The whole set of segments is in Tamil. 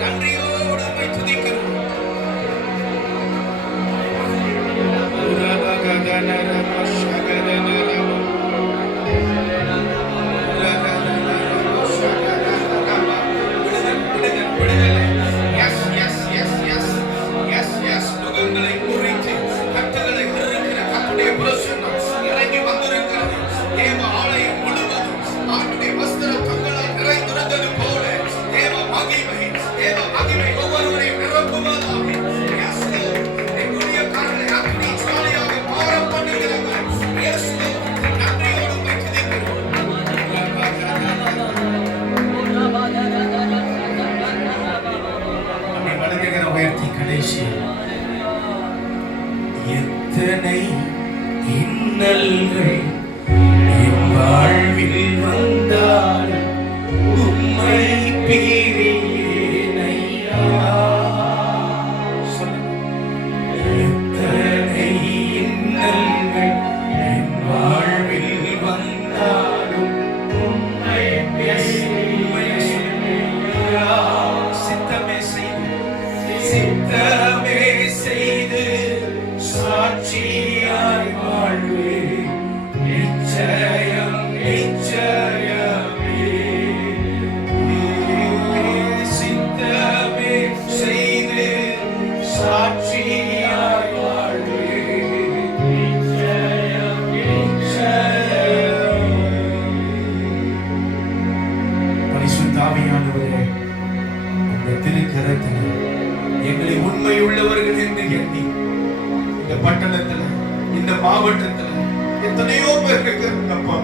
நன்றியோடு உம்மை துதிக்கிறோம். நுகங்களை முறித்து கட்டுகளை இருக்கிற கட்டுடைய பிரசன்னம் இறங்கி வந்திருக்கிறது. தேவ ஆலயம் முழுவதும் ஆண்டுடைய வஸ்திர கங்களால் நிறைந்திருந்தது போல தேவ மகிமை ஒவ்வொருவரையும் நிரப்புவதாக. ஊழியக்காரர்களை அக்னி ஜுவாலையாக மாற பண்ணுகிறவர். நன்றியோடு உம்மை துதிக்கிறோம். வழங்குகிற உயர்த்தி கடைசி எத்தனை இன்னல்கள் என் வாழ்வில் வந்தால் உம்மை பிரியேனையா. எத்தனை இன்னல்கள் என் வாழ்வில் வந்தாலும் உம்மை பிரியேனையா. சித்தமே செய்து சாட்சியாய் வாழ்வே நிச்சயம் நிச்சயமே. சித்தமே செய்து சாட்சியாய் வாழ்வே நிச்சயம் நிச்சயமே. பரிசுத்த ஆவியானவரே, உங்கள் திருக்கரத்தில் எங்களை உண்மையுள்ளவர்கள் என்று எண்ணி இந்த பட்டணத்துல இந்த மாவட்டத்துல எத்தனையோ பேர் இருக்கிறப்பா,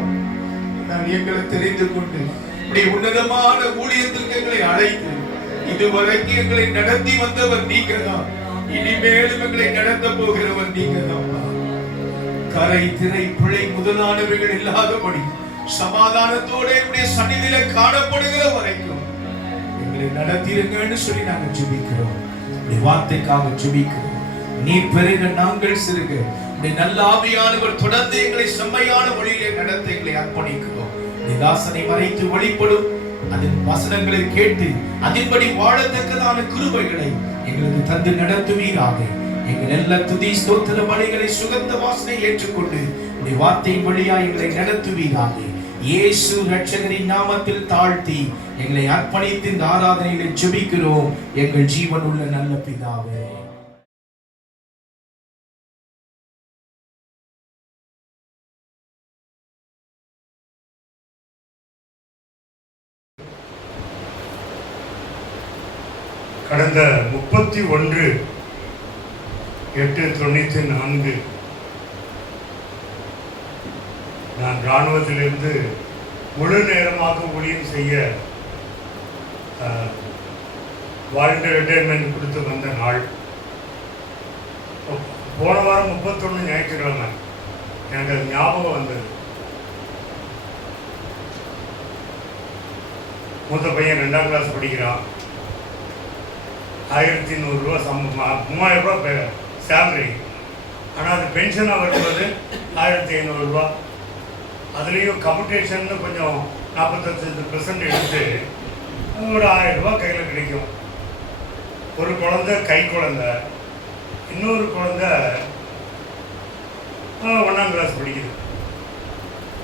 நான் எங்களை தெரிந்து கொண்டு இப்படி உன்னதமான ஊழியத்திற்கு எங்களை அழைத்து இதுவரைக்கும் எங்களை நடத்தி வந்தவர் நீங்க தான். இனிமேலும் எங்களை நடத்த போகிறவர் நீங்க தான். கரை திரை பிழை முதலானவைகள் இல்லாதபடி சமாதானத்தோட என்னுடைய சன்னிதியில காணப்படுகிற வரைக்கும் எங்களை நடத்திருங்கன்னு சொல்லி நாங்கள் ஜெபிக்கிறோம். வார்த்தைக்காக ஜெபிக்கிறோம். நீர் பெருக நாங்கள் சிறுக. நல்ல ஆவியானவர் தொடர்ந்து எங்களை செம்மையான வழியிலே நடத்த எங்களை அர்ப்பணிக்கிறோம். தாசனை மறைத்து வெளிப்படும் அதன் வசனங்களை கேட்டு அதன்படி வாழத்தக்கதான கிருபைகளை எங்களுக்கு தந்து நடத்துவீராக. எங்கள் எல்லா துதி ஸ்தோத்திர பலிகளை சுகந்த வாசனை ஏற்றுக்கொண்டு உடைய வார்த்தையின் வழியா எங்களை நடத்துவீராக. இயேசு ரட்சகரின் நாமத்தில் தாழ்த்தி எங்களை அர்ப்பணித்து இந்த ஆராதனையிலே ஜெபிக்கிறோம் எங்கள் ஜீவன் உள்ள நல்ல பிதாவே. கடந்த 31/8/94 நான் இராணுவத்திலிருந்து முழு நேரமாக ஊழியம் செய்ய வாலண்டியர் ரிட்டையர்மெண்ட் கொடுத்து வந்த நாள். போன வாரம் 31 ஞாயிற்றுக்கிழமை எனக்கு அது ஞாபகம் வந்தது. மூத்த பையன் 2ஆம் கிளாஸ் படிக்கிறான். 1100 ரூபா 3000 ரூபா சேலரி. ஆனால் அது பென்ஷனாக வரும்போது 1500 ரூபா. அதுலேயும் கம்யூட்டேஷன் கொஞ்சம் 45% எடுத்து ஒரு 1000 ரூபா கையில் கிடைக்கும். ஒரு குழந்தை கை குழந்தை, இன்னொரு குழந்தை 1ஆம் கிளாஸ் படிக்குது.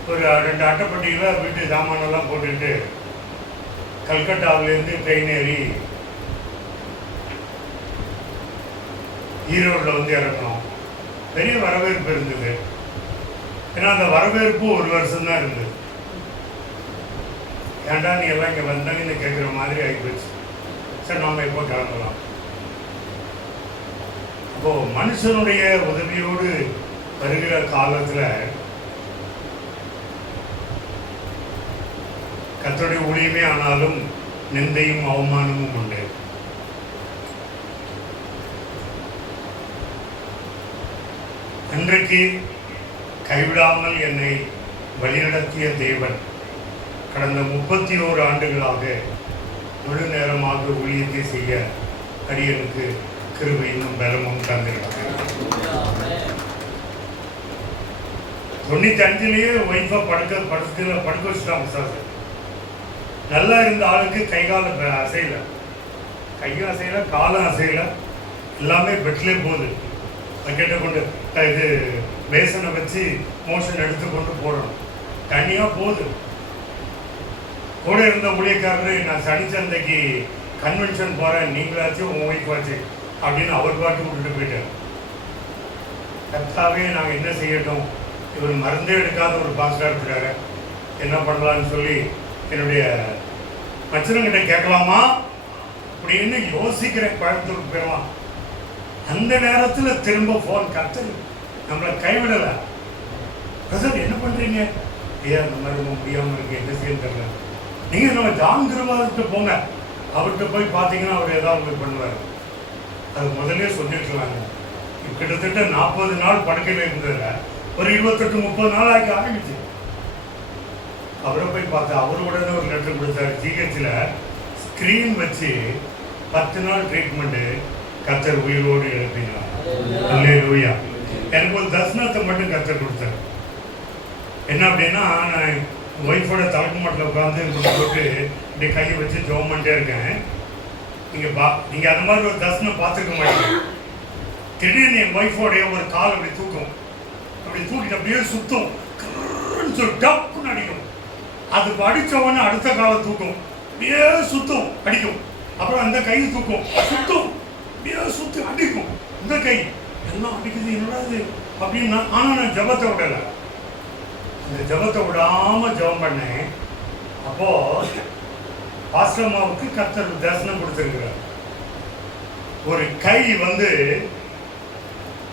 ஒரு 2 அட்டைப்பட்டியில் வீட்டு சாமானெல்லாம் போட்டுட்டு கல்கட்டாவிலேருந்து ட்ரெயின் ஏறி ஈரோட்டில் வந்து இறக்கணும். பெரிய வரவேற்பு இருந்தது. ஏன்னா அந்த வரவேற்பு 1 வருஷம்தான் இருந்தது. ஏன்டா நீ எல்லாம் இங்கே வந்தாங்கன்னு கேட்குற மாதிரி ஆகிப்போச்சு. சார் நாம் எப்போ கிளம்பலாம்? அப்போது மனுஷனுடைய உதவியோடு வருகிற காலத்தில் கர்த்தருடைய ஊழியமே ஆனாலும் நிந்தையும் அவமானமும் உண்டு. அன்றைக்கு கைவிடாமல் என்னை வழிநடத்திய தேவன் கடந்த 31 ஆண்டுகளாக முழு நேரமாக ஊழியத்தை செய்ய அடியனுக்கு கிருபையும் பலமும் தந்திருக்கிறார். 95 ஒய்ஃபை படுக்க வச்சுட்டாங்க சார். நல்லா இருந்த ஆளுக்கு கை கால அசையல, கையும் அசையல, காலும் அசையல, எல்லாமே பெட்லேயே போகுது. பக்கெட்டை கொண்டு இது பேசனை வச்சு மோஷன் எடுத்து கொண்டு போடணும், தனியாக போகுது. கூட இருந்த ஊழியக்காரரு, நான் சனிச்சந்தைக்கு கன்வென்ஷன் போகிறேன், நீங்களாச்சும் உன் ஒய்ஃப் ஆச்சு அப்படின்னு அவர் பாட்டு விட்டுட்டு போயிட்டார். கத்தாவே நாங்கள் என்ன செய்யட்டும், இவர் மருந்தே எடுக்காத ஒரு பாஸ்டராக இருக்கிறாரு, என்ன பண்ணலான்னு சொல்லி என்னுடைய மச்சனங்கிட்ட கேட்கலாமா அப்படின்னு யோசிக்கிறேன். கோயம்புத்தூருக்கு போயிடலாம். அந்த நேரத்தில் திரும்ப ஃபோன் கத்து நம்மளை கைவிடலை. பிரதர் என்ன பண்ணுறீங்க? ஐயா இந்த மாதிரி ரொம்ப முடியாமல் இருக்கு, என்ன செய்ய தெரியல. நீங்கள் நம்ம ஜான் கிருபாகிட்ட போங்க, அவர்கிட்ட போய் பார்த்தீங்கன்னா அவர் ஏதாவது உங்களுக்கு பண்ணுவார். அது முதலே சொல்லியிருக்கலாங்க. கிட்டத்தட்ட 40 நாள் படுக்கையில் இருந்ததில் ஒரு 28-30 நாள் ஆகி ஆரம்பிச்சு. அவரை போய் பார்த்தா அவர் உடனே ஒரு லெட்டர் கொடுத்தாரு. ஜிஹெச்சில் ஸ்க்ரீன் வச்சு 10 நாள் ட்ரீட்மெண்ட்டு, கர்த்தர் உயிரோடு எழுப்பினார். அல்லேலூயா. எனக்கு ஒரு தரிசனத்தை மட்டும் கர்த்தர் கொடுத்தாரு. என்ன அப்படின்னா, நான் ஒய்ஃபோட தலைக்கு மாட்டில் உட்காந்து போட்டு இப்படி கையை வச்சு ஜெபம் பண்ணிட்டே இருக்கேன். நீங்கள் அந்த மாதிரி ஒரு தரிசனம் பார்த்துருக்க மாட்டீங்க. திடீர்னு என் ஒய்ஃபோடைய ஒரு கால் அப்படி தூக்கும், அப்படி தூக்கிட்டு அப்படியே சுத்தம், டப்புன்னு அடிக்கும். அது அடித்தவொடனே அடுத்த காலை தூக்கும், அப்படியே சுத்தம் அடிக்கும். அப்புறம் அந்த கை தூக்கும், சுத்தம், அப்படியே சுத்து அடிக்கும். இந்த கை எல்லாம் அடிக்குது, என்னடாது அப்படின்னா. ஆனால் நான் ஜபத்தை விடலை. அந்த ஜபத்தை விடாமல் ஜபம் பண்ணேன். அப்போது பாஸ்டர்மாவுக்கு கர்த்தர் தரிசனம் கொடுத்துருக்கிறார். ஒரு கை வந்து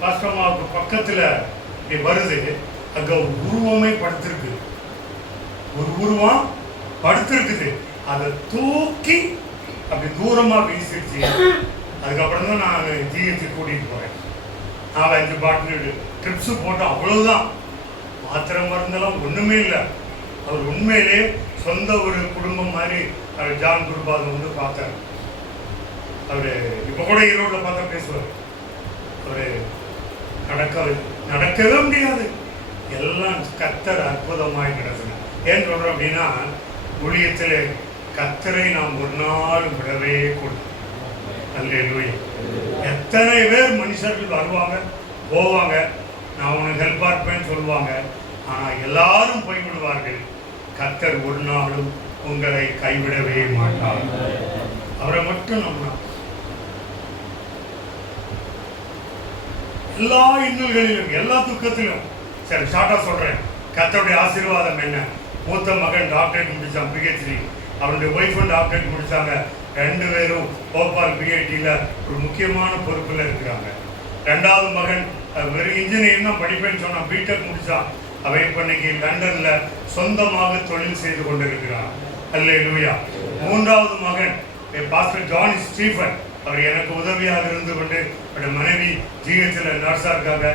பாஸ்டர்மாவுக்கு பக்கத்தில் வருது. அங்கே ஒரு உருவமே படுத்திருக்கு, ஒரு உருவம் படுத்திருக்குது. அதை தூக்கி அப்படி தூரமாக வீசிடுச்சு. அதுக்கப்புறம் தான் நான் ஜிஹெச்சு கூட்டிகிட்டு போகிறேன். 4-5 பாட்டில் ட்ரிப்ஸு போட்டோம், அவ்வளோதான். மாத்திரை மருந்தெல்லாம் ஒன்றுமே இல்லை. அவர் உண்மையிலே சொந்த ஒரு குடும்பம் மாதிரி அவர் ஜான் குருபாதம் வந்து பார்த்தார். அவர் இப்போ கூட ஈரோட்டில் பார்த்தா பேசுவார். அவர் நடக்கவே முடியாது, எல்லாம் கர்த்தர் அற்புதமாய் நடக்குது. ஏன் சொல்கிறோம் அப்படின்னா, ஊழியத்தில் கர்த்தரை நாம் ஒரு நாள் விடவே கூடாது. அல்லேலூயா. எத்தனை பேர் மனுஷர்கள் வருவாங்க போவாங்க, நான் உனக்கு ஹெல்ப்பாக இருப்பேன்னு சொல்லுவாங்க. ஆனால் எல்லாரும் போய்விடுவார்கள். கர்த்தர் ஒரு நாளும் உங்களை கைவிடவே மாட்டார். அவரை மட்டும் நம்ம எல்லா இன்னல்களிலும் எல்லா துக்கத்திலும். சரி, ஷார்ட்டாக சொல்கிறேன். கர்த்தருடைய ஆசீர்வாதம் என்ன? மூத்த மகன் டாக்டரேட் முடித்தான், பிஹெச்டி. அவருடைய ஒய்ஃபும் டாக்டரேட் முடித்தாங்க. 2 பேரும் போபால் பிஐடியில் ஒரு முக்கியமான பொறுப்பில் இருக்கிறாங்க. 2வது மகன் வெறும் இன்ஜினியரிங் தான் படிப்பேன்னு சொன்னான், பிடெக் முடித்தான். அவன் இப்போ இன்னைக்கு லண்டனில் சொந்தமாக தொழில் செய்து கொண்டிருக்கிறான். அல்லேலூயா. 3வது மகன் பாஸ்டர் ஜான் ஸ்டீஃபன். அவர் எனக்கு உதவியாக இருந்து கொண்டு, அவருடைய மனைவி ஜிஹெச்சில் நர்ஸாக இருக்காங்க.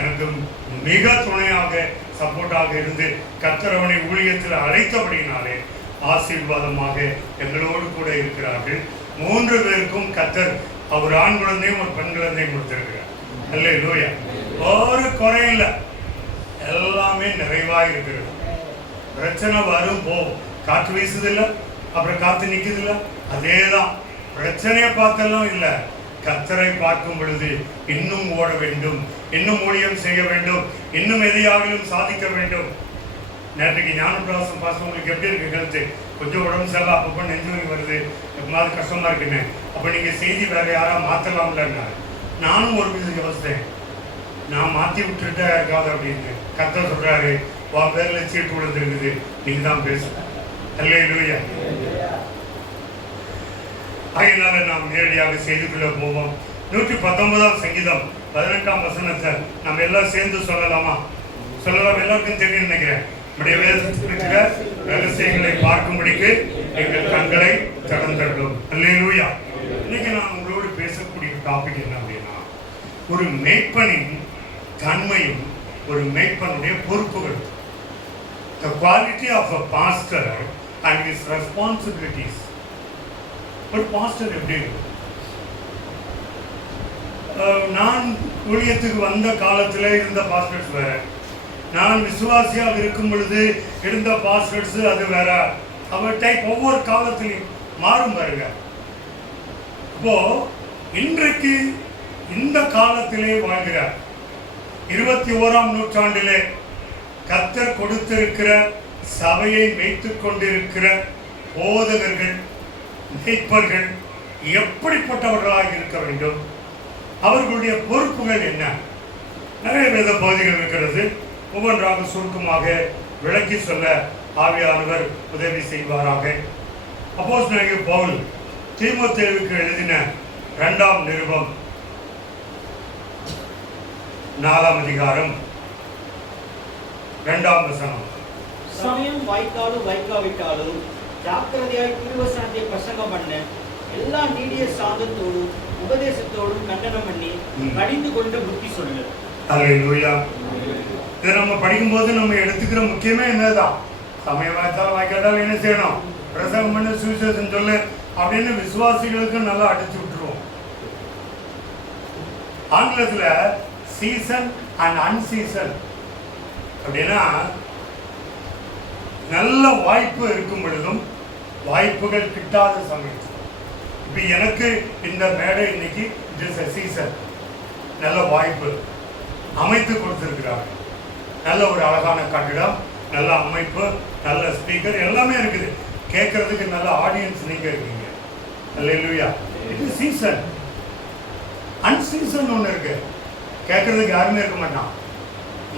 எனக்கு மிக துணையாக சப்போர்ட்டாக இருந்து கர்த்தரவனை ஊழியத்தில் அழைத்தபடினாலே ஆசீர்வாதமாக எங்களோடு கூட இருக்கிறார்கள். 3 பேருக்கும் கர்த்தர் அவர் ஆண் குழந்தையும் ஒரு பெண் குழந்தையும் கொடுத்திருக்கிறார். அல்லேலூயா. ஒரு குறையில்ல, எல்லாமே நிறைவாக இருக்கிறது. பிரச்சனை வரும் போகும், காற்று வீசுதில்லை, அப்புறம் காற்று நிற்குதில்லை, அதே தான். பிரச்சனையை பார்த்தெல்லாம் இல்லை, கர்த்தரை பார்க்கும் பொழுது இன்னும் ஓட வேண்டும், இன்னும் ஊழியம் செய்ய வேண்டும், இன்னும் எதையாகிலும் சாதிக்க வேண்டும். நேற்றுக்கு ஞானப்பிரகாசம் பாசம் உங்களுக்கு எப்படி இருக்கு ஹெல்த்து? கொஞ்சம் உடம்பு சரியில்லை, அப்பப்போ நெஞ்சு வலி வருது, எப்போது கஷ்டமாக இருக்குன்னு. அப்போ நீங்கள் செய்தி வேறு யாராவது மாற்றலாம்லன்னா நானும் ஒரு விஷயம் யோசித்தேன். நான் மாற்றி விட்டுட்டா இருக்காது அப்படின்னு. கர்த்தர் சொல்கிறாரு, உன் பேரில் சீட்டு விழுந்துருக்குது, நீங்கள் தான் பேசுங்க. அல்லேலூயா. அதனால நாம் நேரடியாக செய்திக்குள்ளே போவோம். 119ஆம் சங்கீதம் 18ஆம் வசனத்தை நம்ம எல்லாம் சேர்ந்து சொல்லலாமா? சொல்லலாம். எல்லாருக்கும் தெரியும் நினைக்கிறேன். நம்முடைய வேதத்தில் இருக்கிற ரகசியங்களை பார்க்கும்படிக்கு எங்கள் கண்களை திறந்தரட்டும். அல்லேலூயா. இன்னைக்கு நான் உங்களோடு பேசக்கூடிய டாபிக் என்ன அப்படின்னா, ஒரு மேய்ப்பனின் தன்மையும் ஒரு மேய்ப்பனுடைய பொறுப்புகள். The quality of a pastor and his responsibilities. ஒரு பாஸ்டர் எப்படி இருக்கு? நான் ஊழியத்துக்கு வந்த காலத்தில் இருந்த பாஸ்டர்ஸ் வேற, நான் விசுவாசியாக இருக்கும் பொழுது இருந்த பாஸ்டர்ஸ் அது வேற. அவர் டைப் ஒவ்வொரு காலத்திலையும் மாறும் பாருங்க. இப்போ இன்றைக்கு இந்த காலத்திலே வாழ்கிறார். 21ஆம் நூற்றாண்டிலே கர்த்தர் கொடுத்திருக்கிற சபையை வைத்துக் கொண்டிருக்கிற போதகர்கள், மேய்ப்பர்கள் எப்படிப்பட்டவர்களாக இருக்க வேண்டும், அவர்களுடைய பொறுப்புகள் என்ன? நிறைய வேத பகுதிகள் இருக்கிறது. ஒவ்வொன்றாக சுருக்கமாக விளக்கி சொல்ல ஆவியானவர் உதவி செய்வாராக. அப்போஸ்தலனாகிய பவுல் தீமோத்தேயுவுக்கு எழுதின 2ஆம் நிருபம் 4ஆம் அதிகாரம் 2ஆம் வசனம். சமயம் வாய்க்காலும் வாய்க்காவிட்டாலும் ஜாக்கிரதையாய் திருவசனத்தை பிரசங்கம் பண்ண எல்லா நீடிய சாந்தத்தோடும் உபதேசத்தோடும் கண்டனம் பண்ணி கடிந்து கொண்டு புத்தி சொல்லு. அல்லேலூயா. இதை நம்ம படிக்கும்போது நம்ம எடுத்துக்கிற முக்கியமே என்னதான், சமயம் வாய்த்தாலும் வாய்க்காட்டாலும் என்ன செய்யணும், பிரசங்கம் பண்ண சுவிசேஷம் சொல்லு அப்படின்னு விசுவாசிகளுக்கு நல்லா அடிச்சு விட்டுருவோம். ஆங்கிலத்துல சீசன் அண்ட் அன்சீசன் அப்படின்னா நல்ல வாய்ப்பு இருக்கும் பொழுதும் வாய்ப்புகள் கிட்டாத சமயம். இப்ப எனக்கு இந்த மேடை இன்னைக்கு சீசன், நல்ல வாய்ப்பு அமைத்து கொடுத்திருக்கிறார். நல்ல ஒரு அழகான கட்டிடம், நல்ல அமைப்பு, நல்ல ஸ்பீக்கர் எல்லாமே இருக்குது. கேட்கறதுக்கு நல்ல ஆடியன்ஸ் நீங்க இருக்கீங்க. அல்லேலூயா. இது சீசன். அன்சீசன் ஒன்று இருக்கு. கேட்கறதுக்கு யாருமே இருக்க மாட்டான்,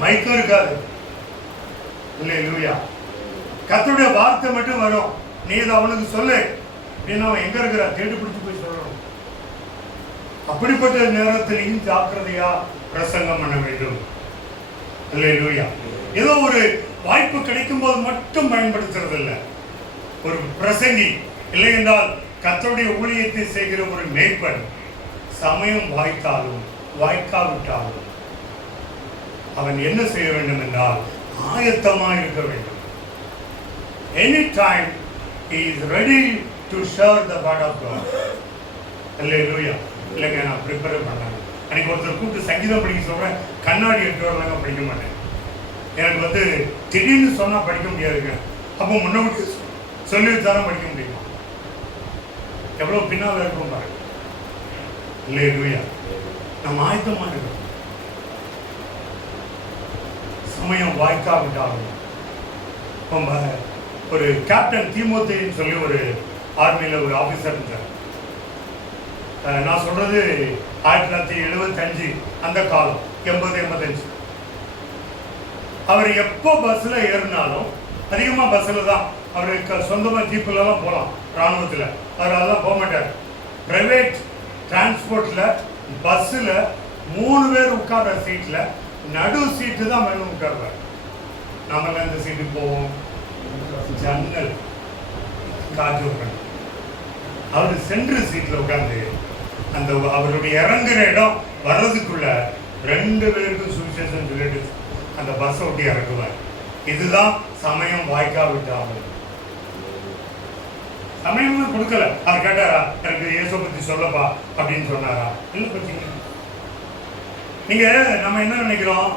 மைக்கும் இருக்காது. அல்லேலூயா. கர்த்தருடைய வார்த்தை மட்டும் வரும். நீ இதை அவனுக்கு சொல்லு அப்படின்னு அவன் எங்க இருக்கிற தேடி பிடிச்சு போய் சொல்லணும். அப்படிப்பட்ட நேரத்திலையும் ஜாக்கிரதையா பிரசங்கம் பண்ண வேண்டும். அல்லேலூயா. ஏதோ ஒரு வாய்ப்பு கிடைக்கும் போது மட்டும் பயன்படுத்துறது இல்லை. ஒரு பிரசங்கி இல்லை என்றால் கர்த்தருடைய ஊழியத்தை செய்கிற ஒரு மேய்ப்பன் சமயம் வாய்த்தாலும் வாய்க்காவிட்டாலும் அவன் என்ன செய்ய வேண்டும் என்றால் ஆயத்தமாக இருக்க வேண்டும். Anytime he is ready to share the word of God. Hallelujah. இல்லைங்க நான் ப்ரிப்பேர் பண்ணேன். அன்றைக்கி ஒருத்தர் கூப்பிட்டு சங்கீதம் படிக்க சொல்கிறேன், கண்ணாடி எடுத்து வரலாங்க படிக்க மாட்டேன். எனக்கு திடீர்னு சொன்னால் படிக்க முடியாதுங்க. அப்போ முன்னோட்டு சொல்லி வச்சாலும் படிக்க முடியுமா? எவ்வளோ பின்னால் இருக்கும் பாருங்க. அல்லேலூயா. நம்ம ஆயத்தமாக இருக்கோம். சமயம் வாய்க்காவிட்டாலும் ஒரு கேப்டன் தீமோத்தேயுன்னு சொல்லி ஒரு ஆர்மியில் ஒரு ஆஃபீஸர் இருந்தார். நான் சொல்றது 1975 அந்த காலம், 80-85. அவர் எப்போ பஸ்ஸில் ஏறினாலும் அதிகமாக பஸ்ஸில் தான். அவருக்கு சொந்தமாக ஜீப்புலலாம் போகலாம் இராணுவத்தில். அவர் அதெல்லாம் போக மாட்டார். ப்ரைவேட் டிரான்ஸ்போர்ட்டில் பஸ்ஸில் 3 பேர் உட்கார்ற சீட்டில் நடு சீட்டு தான் வேணும் உட்கார்வார். நாமெல்லாம் இந்த சீட்டுக்கு போவோம், ஜன்னல் காற்று உட்காந்து. அவர் சென்ட்ரு சீட்டில் உட்காந்து அந்த அவருடைய இறங்குற இடம் வர்றதுக்குள்ள 2 பேருக்கும் சுவிசேஷம் சொல்லிட்டு அந்த பஸ்ஸை ஒட்டி இறக்குவார். இதுதான் சமயம் வாய்க்காவிட்டாமல். சமயம் கொடுக்கல. அவர் கேட்டாரா, எனக்கு இயேசு பத்தி சொல்லப்பா அப்படின்னு சொன்னாரா? இல்லை. பத்தீங்க நீங்க நம்ம என்ன நினைக்கிறோம்,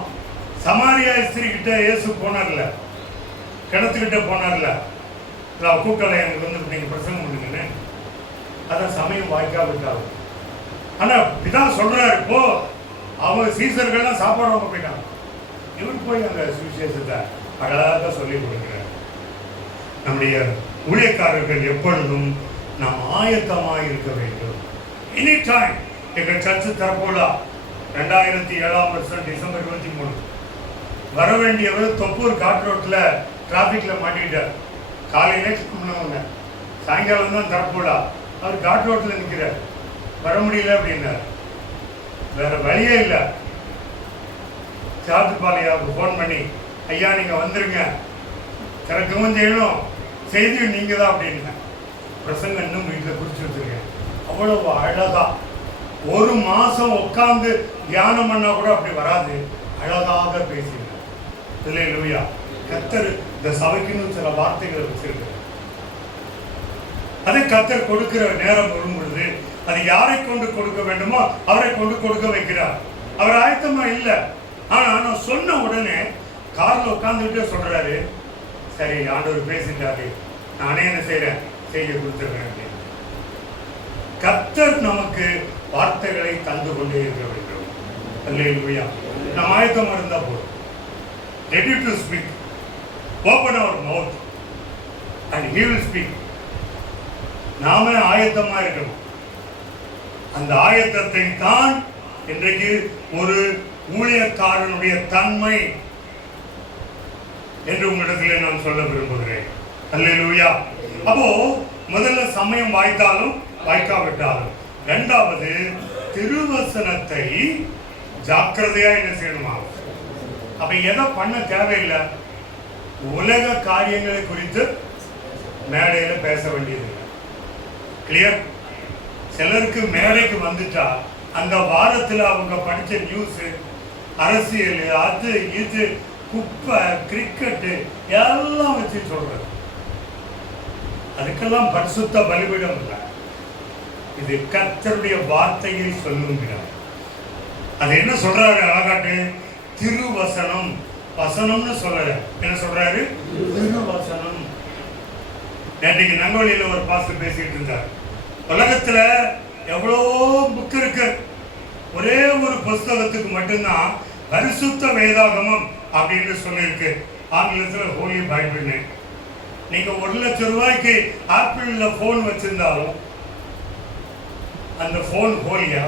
சமாரியா ஸ்திரீ கிட்ட இயேசு போனார்ல, கிணத்துக்கிட்ட போனார்ல, கூக்கலை எனக்கு நீங்க பிரசங்கம் பண்ணுங்கன்னு. அதான் சமயம் வாய்க்காவிட்டாலும். ஆனா பிதா சொல்றாரு, இப்போ அவங்க சீசர்கள்லாம் சாப்பாடு வாங்க போயிட்டாங்க. இவர் போய் அந்த சுவிசேஷத்தை அழகாக சொல்லி கொடுக்கிறார். நம்முடைய ஊழியக்காரர்கள் எப்பொழுதும் நாம் ஆயத்தமாக இருக்க வேண்டும். Any time. எங்கள் சர்ச்சு தரப்போலா 2007ஆம் வருஷம் டிசம்பர் 23 வர வேண்டியவர் தொப்பூர் காட் ரோட்டில் டிராஃபிக்கில் மாட்டிக்கிட்டார். காலையிலே கிளம்பினவங்க, சாயங்காலம் தான் தரப்போலா. அவர் காட் ரோட்டில் நிற்கிறார், வர முடியல அப்படின்னார். வேற வழியே இல்லை. சார்ஜ் பாலையாவுக்கு ஃபோன் பண்ணி, ஐயா நீங்கள் வந்துருங்க, திறக்கவும் செய்யணும், செய்தியும் நீங்கள் தான் அப்படின்னா. பிரசங்கம் இன்னும் வீட்டில் குறிச்சு வச்சுருக்கேன். அவ்வளவு அழகா 1 மாதம் உட்காந்து தியானம் பண்ணால் கூட அப்படி வராது. அழகாக பேசினார். அல்லேலூயா. கர்த்தர் இந்த சபைக்குன்னு சில வார்த்தைகளை வச்சிருக்கிறார். அதை கர்த்தர் கொடுக்கிற நேரம் வரும் பொழுது அது யாரை கொண்டு கொடுக்க வேண்டுமோ அவரை கொண்டு கொடுக்க வைக்கிறார். அவர் ஆயத்தமா இல்லை. ஆனா நான் சொன்ன உடனே கார்ல உட்காந்துக்கிட்டே சொல்றாரு, சரி ஆண்டவர் பேசிட்டாரு, நானே என்ன செய்கிறேன், செய்தி கொடுத்துருவேன் அப்படின்னு. கர்த்தர் நமக்கு வார்த்தைகளை தந்து கொண்டே இருக்க வேண்டும். அல்லேலூயா. நம்ம ஆயத்தமாக இருந்தால் போதும். Ready to speak. Open our mouth and he will speak. நாம ஆயத்தமாக இருக்கணும். அந்த ஆயத்தத்தை தான் இன்றைக்கு ஒரு ஊழியக்காரனுடைய தன்மை என்று உங்களிடத்திலே நான் சொல்ல விரும்புகிறேன். அல்லேலூயா. அப்போ முதல்ல சமயம் வாய்த்தாலும் வாய்க்காவிட்டாலும், இரண்டாவது திருவசனத்தை ஜாக்கிரதையா என்ன செய்யணுமா? அப்ப எதை பண்ண தேவையில்லை. உலக காரியங்களை குறித்து மேடையில பேச வேண்டியது இல்லை. கிளியர்? சிலருக்கு மேடைக்கு வந்துட்டா அந்த வாரத்தில் அவங்க படிச்ச நியூஸ், அரசியல், அது இது, குப்பை, கிரிக்கெட்டு எல்லாம் வச்சு சொல்றது. அதுக்கெல்லாம் பரிசுத்த பலிபீடம் இல்லை. இது கர்த்தருடைய வார்த்தையை சொல்லுங்கிறார். அது என்ன சொல்றாரு அழகாட்டு? திருவசனம். வசனம்னு சொல்ற. என்ன சொல்றாரு? திருவசனம். நேற்றைக்கு நங்கவழியில ஒரு பாஸ்டர் பேசிட்டு இருந்தார். உலகத்துல எவ்வளோ புக் இருக்கு, ஒரே ஒரு புஸ்தகத்துக்கு மட்டும்தான் பரிசுத்த வேதாகமம் அப்படின்னு சொல்லியிருக்கு. ஆங்கிலத்தில் ஹோலி பைபிள்னு. நீங்க 1 லட்சம் ரூபாய்க்கு ஆப்பிள்ல போன் வச்சிருந்தாலும் அந்த போன் ஹோலியா?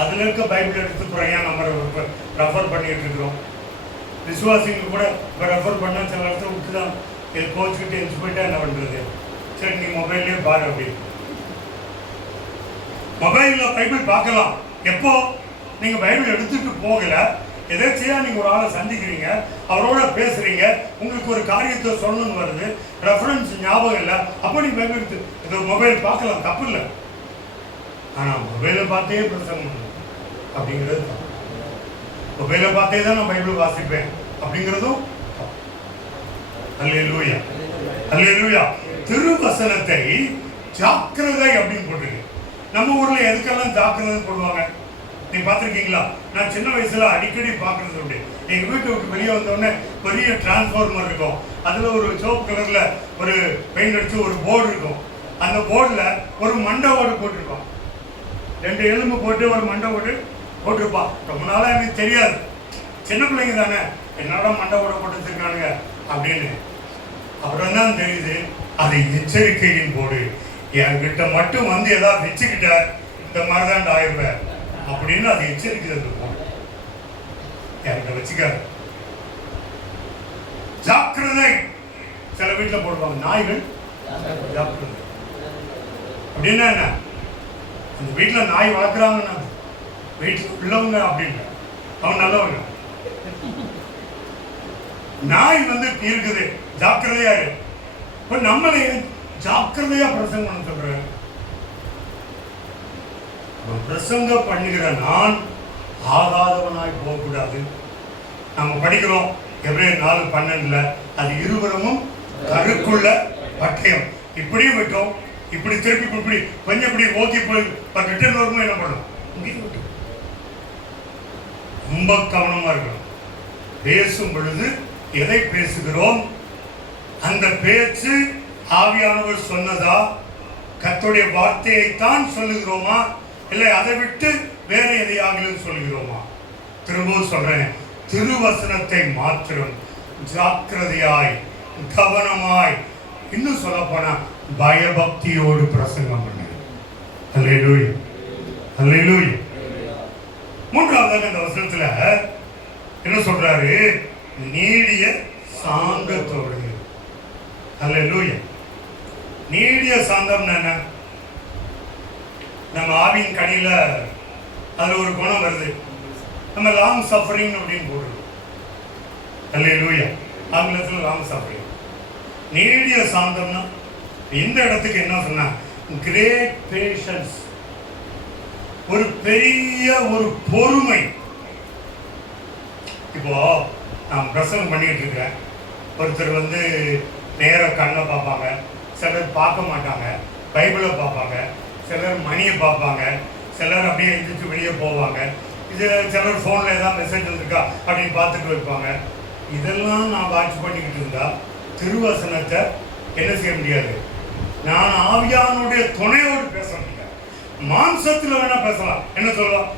அதுல இருக்க பைபிள் எடுத்து குறையா நம்ம ரெஃபர் பண்ணிட்டு இருக்கிறோம். விசுவாசிகள் கூட இப்போ ரெஃபர் பண்ண சில இடத்துல விட்டுதான் கோச்சுக்கிட்டு எழுந்து போயிட்டா என்ன பண்றது? சரி நீ மொபைல்லேயே பாரு அப்படின்னு. மொபைலில் பைபிள் பார்க்கலாம். எப்போ நீங்க பைபிள் எடுத்துட்டு போகல, எதாச்சியா நீங்க ஒரு ஆளை சந்திக்கிறீங்க, அவரோட பேசுறீங்க, உங்களுக்கு ஒரு காரியத்தை சொல்லணும்னு வருது, ரெஃபரன்ஸ் ஞாபகம் இல்லை, அப்போ நீங்க பைபிள் எடுத்து இது மொபைல் பார்க்கலாம், தப்பு இல்லை. ஆனா மொபைலை பார்த்தே பிரசங்கம் பண்ணணும் அப்படிங்கிறது தப்பு. மொபைலை பார்த்தே தான் நான் பைபிள் வாசிப்பேன் அப்படிங்கிறதும் தப்பு. அல்லேலூயா, அல்லேலூயா. திருவசனத்தை ஜாக்கிரதை அப்படின்னு போட்டுருக்கு. நம்ம ஊர்ல எதுக்கெல்லாம் ஜாக்கிரதை போடுவாங்க நீ பார்த்துருக்கீங்களா? நான் சின்ன வயசுல அடிக்கடி பார்க்கறது உண்டு. எங்க வீட்டை விட்டு வெளியே வந்தோடனே பெரிய டிரான்ஸ்ஃபார்மர் இருக்கும். அதுல ஒரு சிவப்பு கலர்ல ஒரு பெயிண்ட் அடிச்சு ஒரு போர்டு இருக்கும். அந்த போர்டுல ஒரு மண்டை ஓடு போட்டிருப்பான். 2 எலும்பு போட்டு ஒரு மண்டை ஓடு போட்டிருப்பான். ரொம்ப நாளா எனக்கு தெரியாது, சின்ன பிள்ளைங்க தானே, என்னோட மண்டை ஓட போட்டு வச்சிருக்கானுங்க அப்படின்னு. அப்புறம் தான் தெரியுது அது எச்சரிக்கையின் போடு. என்கிட்ட மட்டும் வந்து ஏதாவது வச்சுக்கிட்ட இந்த மாதிரிதான் ஆயிடுவேன் அப்படின்னு அது எச்சரிக்கிறது போடு. என்கிட்ட வச்சுக்காது. ஜாக்கிரதை. சில வீட்டில் போடுவாங்க நாய்கள் ஜாக்கிரதை அப்படின்னா என்ன? அந்த வீட்டில் நாய் வளர்க்குறாங்கன்னா வீட்டில் உள்ளவங்க அப்படின்னு அவன் நல்லவங்க. நாய் வந்து இருக்குது, ஜாக்கிரதையா இரு. இப்ப நம்மளே ஜாக்கிரதையா பிரசங்கம் பண்ண சொல்றேன். பிரசங்க பண்ணுகிற நான் ஆகாதவனாய் போகக்கூடாது. நம்ம படிக்கிறோம் எபிரேயர் 4:12 அது இருபுறமும் கருக்குள்ள பட்டயம். இப்படியும் விட்டோம், இப்படி திருப்பி இப்படி கொஞ்சம் இப்படி ஓகே போய் ரிட்டர்ன் வரும்போது என்ன பண்ணணும்? இங்கேயும் விட்டு ரொம்ப கவனமா இருக்கணும். பேசும் பொழுது எதை பேசுகிறோம்? அந்த பேச்சு ஆவியானவர் சொன்னதா, கர்த்தருடைய வார்த்தையைத்தான் சொல்லுகிறோமா, இல்லை அதை விட்டு வேற எதையாகிலும் சொல்லுகிறோமா? திரும்பவும் சொல்றேன், திருவசனத்தை மாத்திரம் ஜாக்கிரதையாய் கவனமாய், இன்னும் சொல்ல போனா பயபக்தியோடு பிரசங்கம் பண்ணு. அல்லேலூயா, அல்லேலூயா. மூன்றாவதாக இந்த வசனத்துல என்ன சொல்றாரு? நீடிய சாந்தத்தோடு. அல்லேலூயா. நீடிய சாந்தம்னா என்ன? நம்ம ஆவின் கனியில அதுல ஒரு குணம் வருது, நம்ம லாங் சஃபரிங் அப்படின்னு போடுறோம். அல்லேலூயா. ஆங்கிலத்தில் லாங் சஃபரிங். நீடிய சாந்தம்னா இந்த இடத்துக்கு என்ன சொன்னா? கிரேட் பேஷன்ஸ், ஒரு பெரிய ஒரு பொறுமை. இப்போ நான் பிரசங்கம் பண்ணிட்டு இருக்கிறேன். ஒருத்தர் வந்து நேர கண்ணை பார்ப்பாங்க, சிலர் பார்க்க மாட்டாங்க, பைபிளை பார்ப்பாங்க, சிலர் மணியை பார்ப்பாங்க, சிலர் அப்படியே எந்திரிச்சு வெளியே போவாங்க, இது சிலர் ஃபோனில் ஏதாவது மெசேஜ் வந்துருக்கா அப்படின்னு பார்த்துட்டு வைப்பாங்க. இதெல்லாம் நான் வாட்ச் பண்ணிக்கிட்டு இருந்தா திருவசனத்தை என்ன செய்ய முடியாது. நான் ஆவியானுடைய துணையோடு பேச முடியாது. மாம்சத்துல வேணா பேசலாம். என்ன சொல்லலாம்?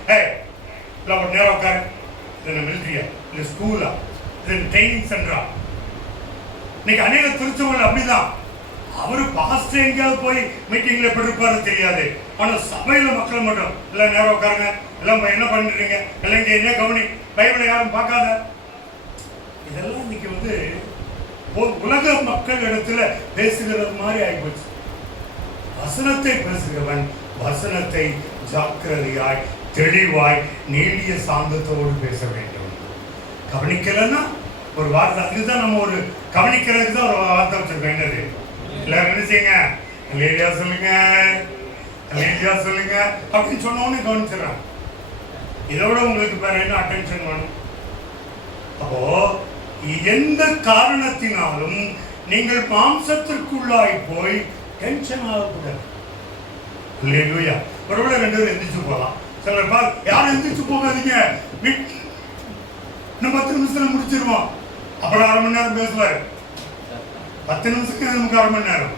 இல்லை ஒரு நேரம் உட்காரு, இது மிலிட்ரியா, இல்லை ஸ்கூலா, இது ட்ரைனிங் சென்டரா. இன்னைக்கு அநேக திருச்சபைகள் அப்படிதான். அவரு பாஸ்டர் எங்கேயாவது போய் மீட்டிங்ல எப்படி இருப்பாரு தெரியாது. ஆனா சபையில மக்கள் மட்டும் இல்லை நேரம் உட்காருங்க, எல்லாம் என்ன பண்ணிடுறீங்க, எல்லாம் இங்க என்ன கவனி, பைபிளை யாரும் பார்க்காத. இதெல்லாம் இன்னைக்கு உலக மக்கள் இடத்துல பேசுகிறது மாதிரி ஆகிப்போச்சு. வசனத்தை பேசுகிறவன் வசனத்தை ஜாக்கிரதையாய் தெளிவாய் நீடிய சாந்தத்தோடு பேச வேண்டும். கவனிக்கலன்னா ஒரு வார்த்தை, அதுக்குதான் நம்ம ஒரு கவனிக்கிறதுக்கு தான் ஒரு வார்த்தை வச்சிருக்கோம். என்னது? எல்லாரும் என்ன செய்யுங்க, அல்லேலூயா சொல்லுங்க, அல்லேலூயா சொல்லுங்க அப்படின்னு சொன்னோன்னு கவனிச்சிடறான். இதோட உங்களுக்கு வேற என்ன அட்டென்ஷன் வேணும்? அப்போ எந்த காரணத்தினாலும் நீங்கள் மாம்சத்திற்குள்ளாய் போய் டென்ஷன் ஆகக்கூடாது. அல்லேலூயா. ஒருவேளை 2 பேரும் எந்திரிச்சு போகலாம். சிலர் யாரும் எந்திரிச்சு போகாதீங்க, இன்னும் 10 நிமிஷத்துல முடிச்சிருவோம். அப்புறம் 1/2 மணி நேரம் பேசுவாரு. 10 நிமிஷத்துக்கு நமக்கு 1/2 மணி நேரம்.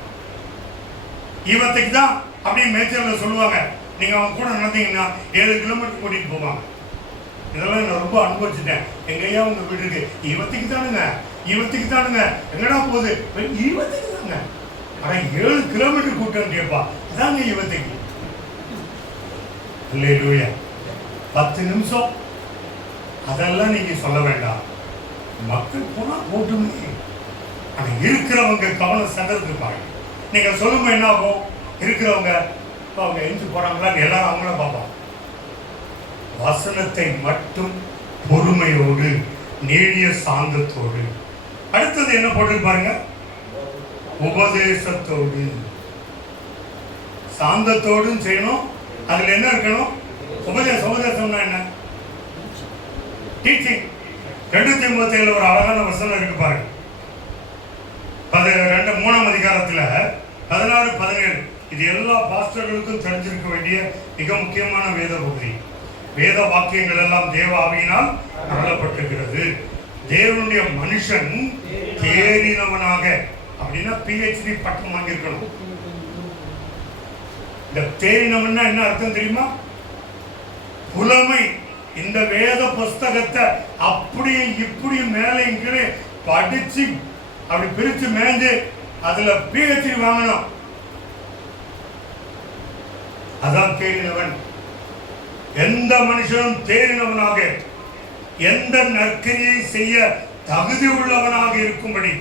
ஈவத்தைக்கு தான் அப்படியே மேய்ச்சல்ல சொல்லுவாங்க, நீங்க அவங்க கூட நடந்தீங்கன்னா 7 கிலோமீட்டர் கூட்டிட்டு போவாங்க. இதெல்லாம் நான் ரொம்ப அனுபவிச்சுட்டேன். எங்கேயா உங்க வீட்டுக்கு ஈவத்துக்கு தானுங்க, ஈவத்துக்கு தானுங்க, எங்கடா போகுது, ஈவத்துக்கு தாங்க. ஆனா 7 கிலோமீட்டர் கூட்டம் கேட்பா, அதாங்க ஈவத்துக்கு. அல்லேலூயா. 10 நிமிஷம் அதெல்லாம் நீங்க சொல்ல வேண்டாம். மக்கள் போனா போட்டுமே. ஆனா இருக்கிறவங்க கவனம் சென்றதுப்பாங்க. நீங்க சொல்லுங்க என்ன ஆகும்? இருக்கிறவங்க அவங்க எஞ்சி போறாங்களா எல்லாரும் அவங்கள பார்ப்பாங்க. வசனத்தை மட்டும் பொறுமையோடு நீடிய சாந்தத்தோடு. அடுத்தது என்ன போட்டு பாருங்க, உபதேசத்தோடு. சாந்தத்தோடும் செய்யணும். அதுல என்ன இருக்கணும்? உபதேசம். உபதேசம்னா என்ன? டீச்சிங். 2 தீமோத்தேயுல ஒரு அழகான வசனம் இருக்கு பாருங்க. 3ஆம் அதிகாரத்துல 16, 17. இது எல்லா பாஸ்டர்களுக்கும் தெரிஞ்சிருக்க வேண்டிய மிக முக்கியமான வேத பகுதி. வேத வாக்கியங்கள் எல்லாம் தேவ ஆவியினால் அருளப்பட்டிருக்கிறது. தேவனுடைய மனுஷன் தேறினவனாக, அப்படின்னா PhD பட்டம் வாங்கியிருக்கணும். இந்த தேறினவன்னா என்ன அர்த்தம் தெரியுமா? புலமை. இந்த வேத புஸ்தகத்தை அப்படியே இப்படி மேலே கீழே படிச்சு அப்படி பிரிச்சு மேஞ்சு அதுல PhD வாங்கணும். அதான் தேறினவன். எந்த மனுஷனும் தேறினவனாக, எந்த நற்கிரியை செய்ய தகுதி உள்ளவனாக இருக்கும்படி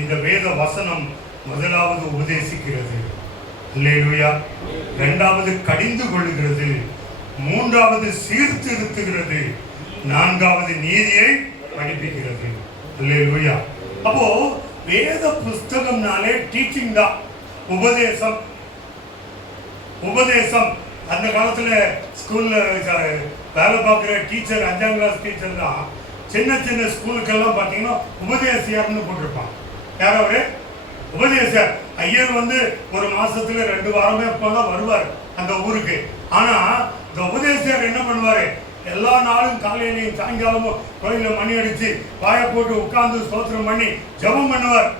இந்த வேத வசனம் முதலாவது உபதேசிக்கிறது. அல்லேலூயா. 2வது கடிந்து கொள்ளுகிறது. 3வது சீர்திருத்துகிறது. 4வது நீதியை படிப்பிக்கிறது. அல்லேலூயா. அப்போ வேத புஸ்தகம்னாலே டீச்சிங் தான், உபதேசம். உபதேசம் அந்த காலத்துல ஸ்கூல்ல வேலை பார்க்குற டீச்சர், 5ஆம் கிளாஸ் டீச்சர் தான் சின்ன சின்ன ஸ்கூலுக்கெல்லாம் பார்த்தீங்கன்னா உபதேசியார்னு போட்டிருப்பாங்க. யாராவது உபதேசர். ஐயர் ஒரு மாசத்துல 2 வாரமே இப்போதான் வருவார் அந்த ஊருக்கு. ஆனா இந்த உபதேசியார் என்ன பண்ணுவாரு? எல்லா நாளும் காலையிலையும் சாயங்காலமும் கோயில மணி அடிச்சு வாயை போட்டு உட்கார்ந்து ஸ்தோத்திரம் பண்ணி ஜெபம் பண்ணுவார்.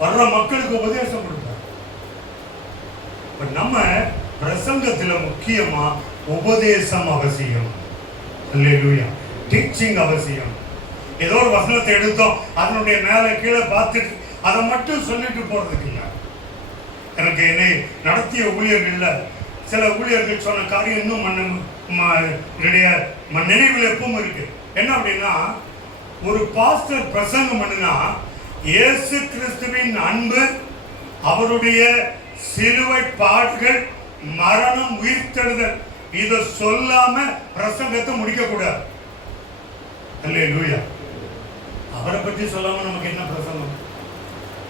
வர்ற மக்களுக்கு உபதேசம் கொடுப்பார். நம்ம பிரசங்கத்துல முக்கியமா உபதேசம் அவசியம். அல்லேலூயா. டீச்சிங் அவசியம். ஏதோ ஒரு வசனத்தை எடுத்தோம், அதனுடைய மேல கீழே பார்த்துட்டு அதை மட்டும் சொல்லிட்டு போறதுக்கு இல்லை. எனக்கு என்னை நடத்திய ஊழியர்கள்ல சில ஊழியர்கள் சொன்ன காரியம் இன்னும் நினைவில் எப்பவும் இருக்கு. என்ன அப்படின்னா, ஒரு பாஸ்டர் பிரசங்கம் பண்ணுனா இயேசு கிறிஸ்துவின் அன்பு, அவருடைய சிலுவை பாடுகள், மரணம், உயிர்த்தெழுதல், இதை சொல்லாம பிரசங்கத்தை முடிக்க கூடாது. அல்லேலூயா. அவரை பற்றி சொல்லாம நமக்கு என்ன பிரசங்கம்?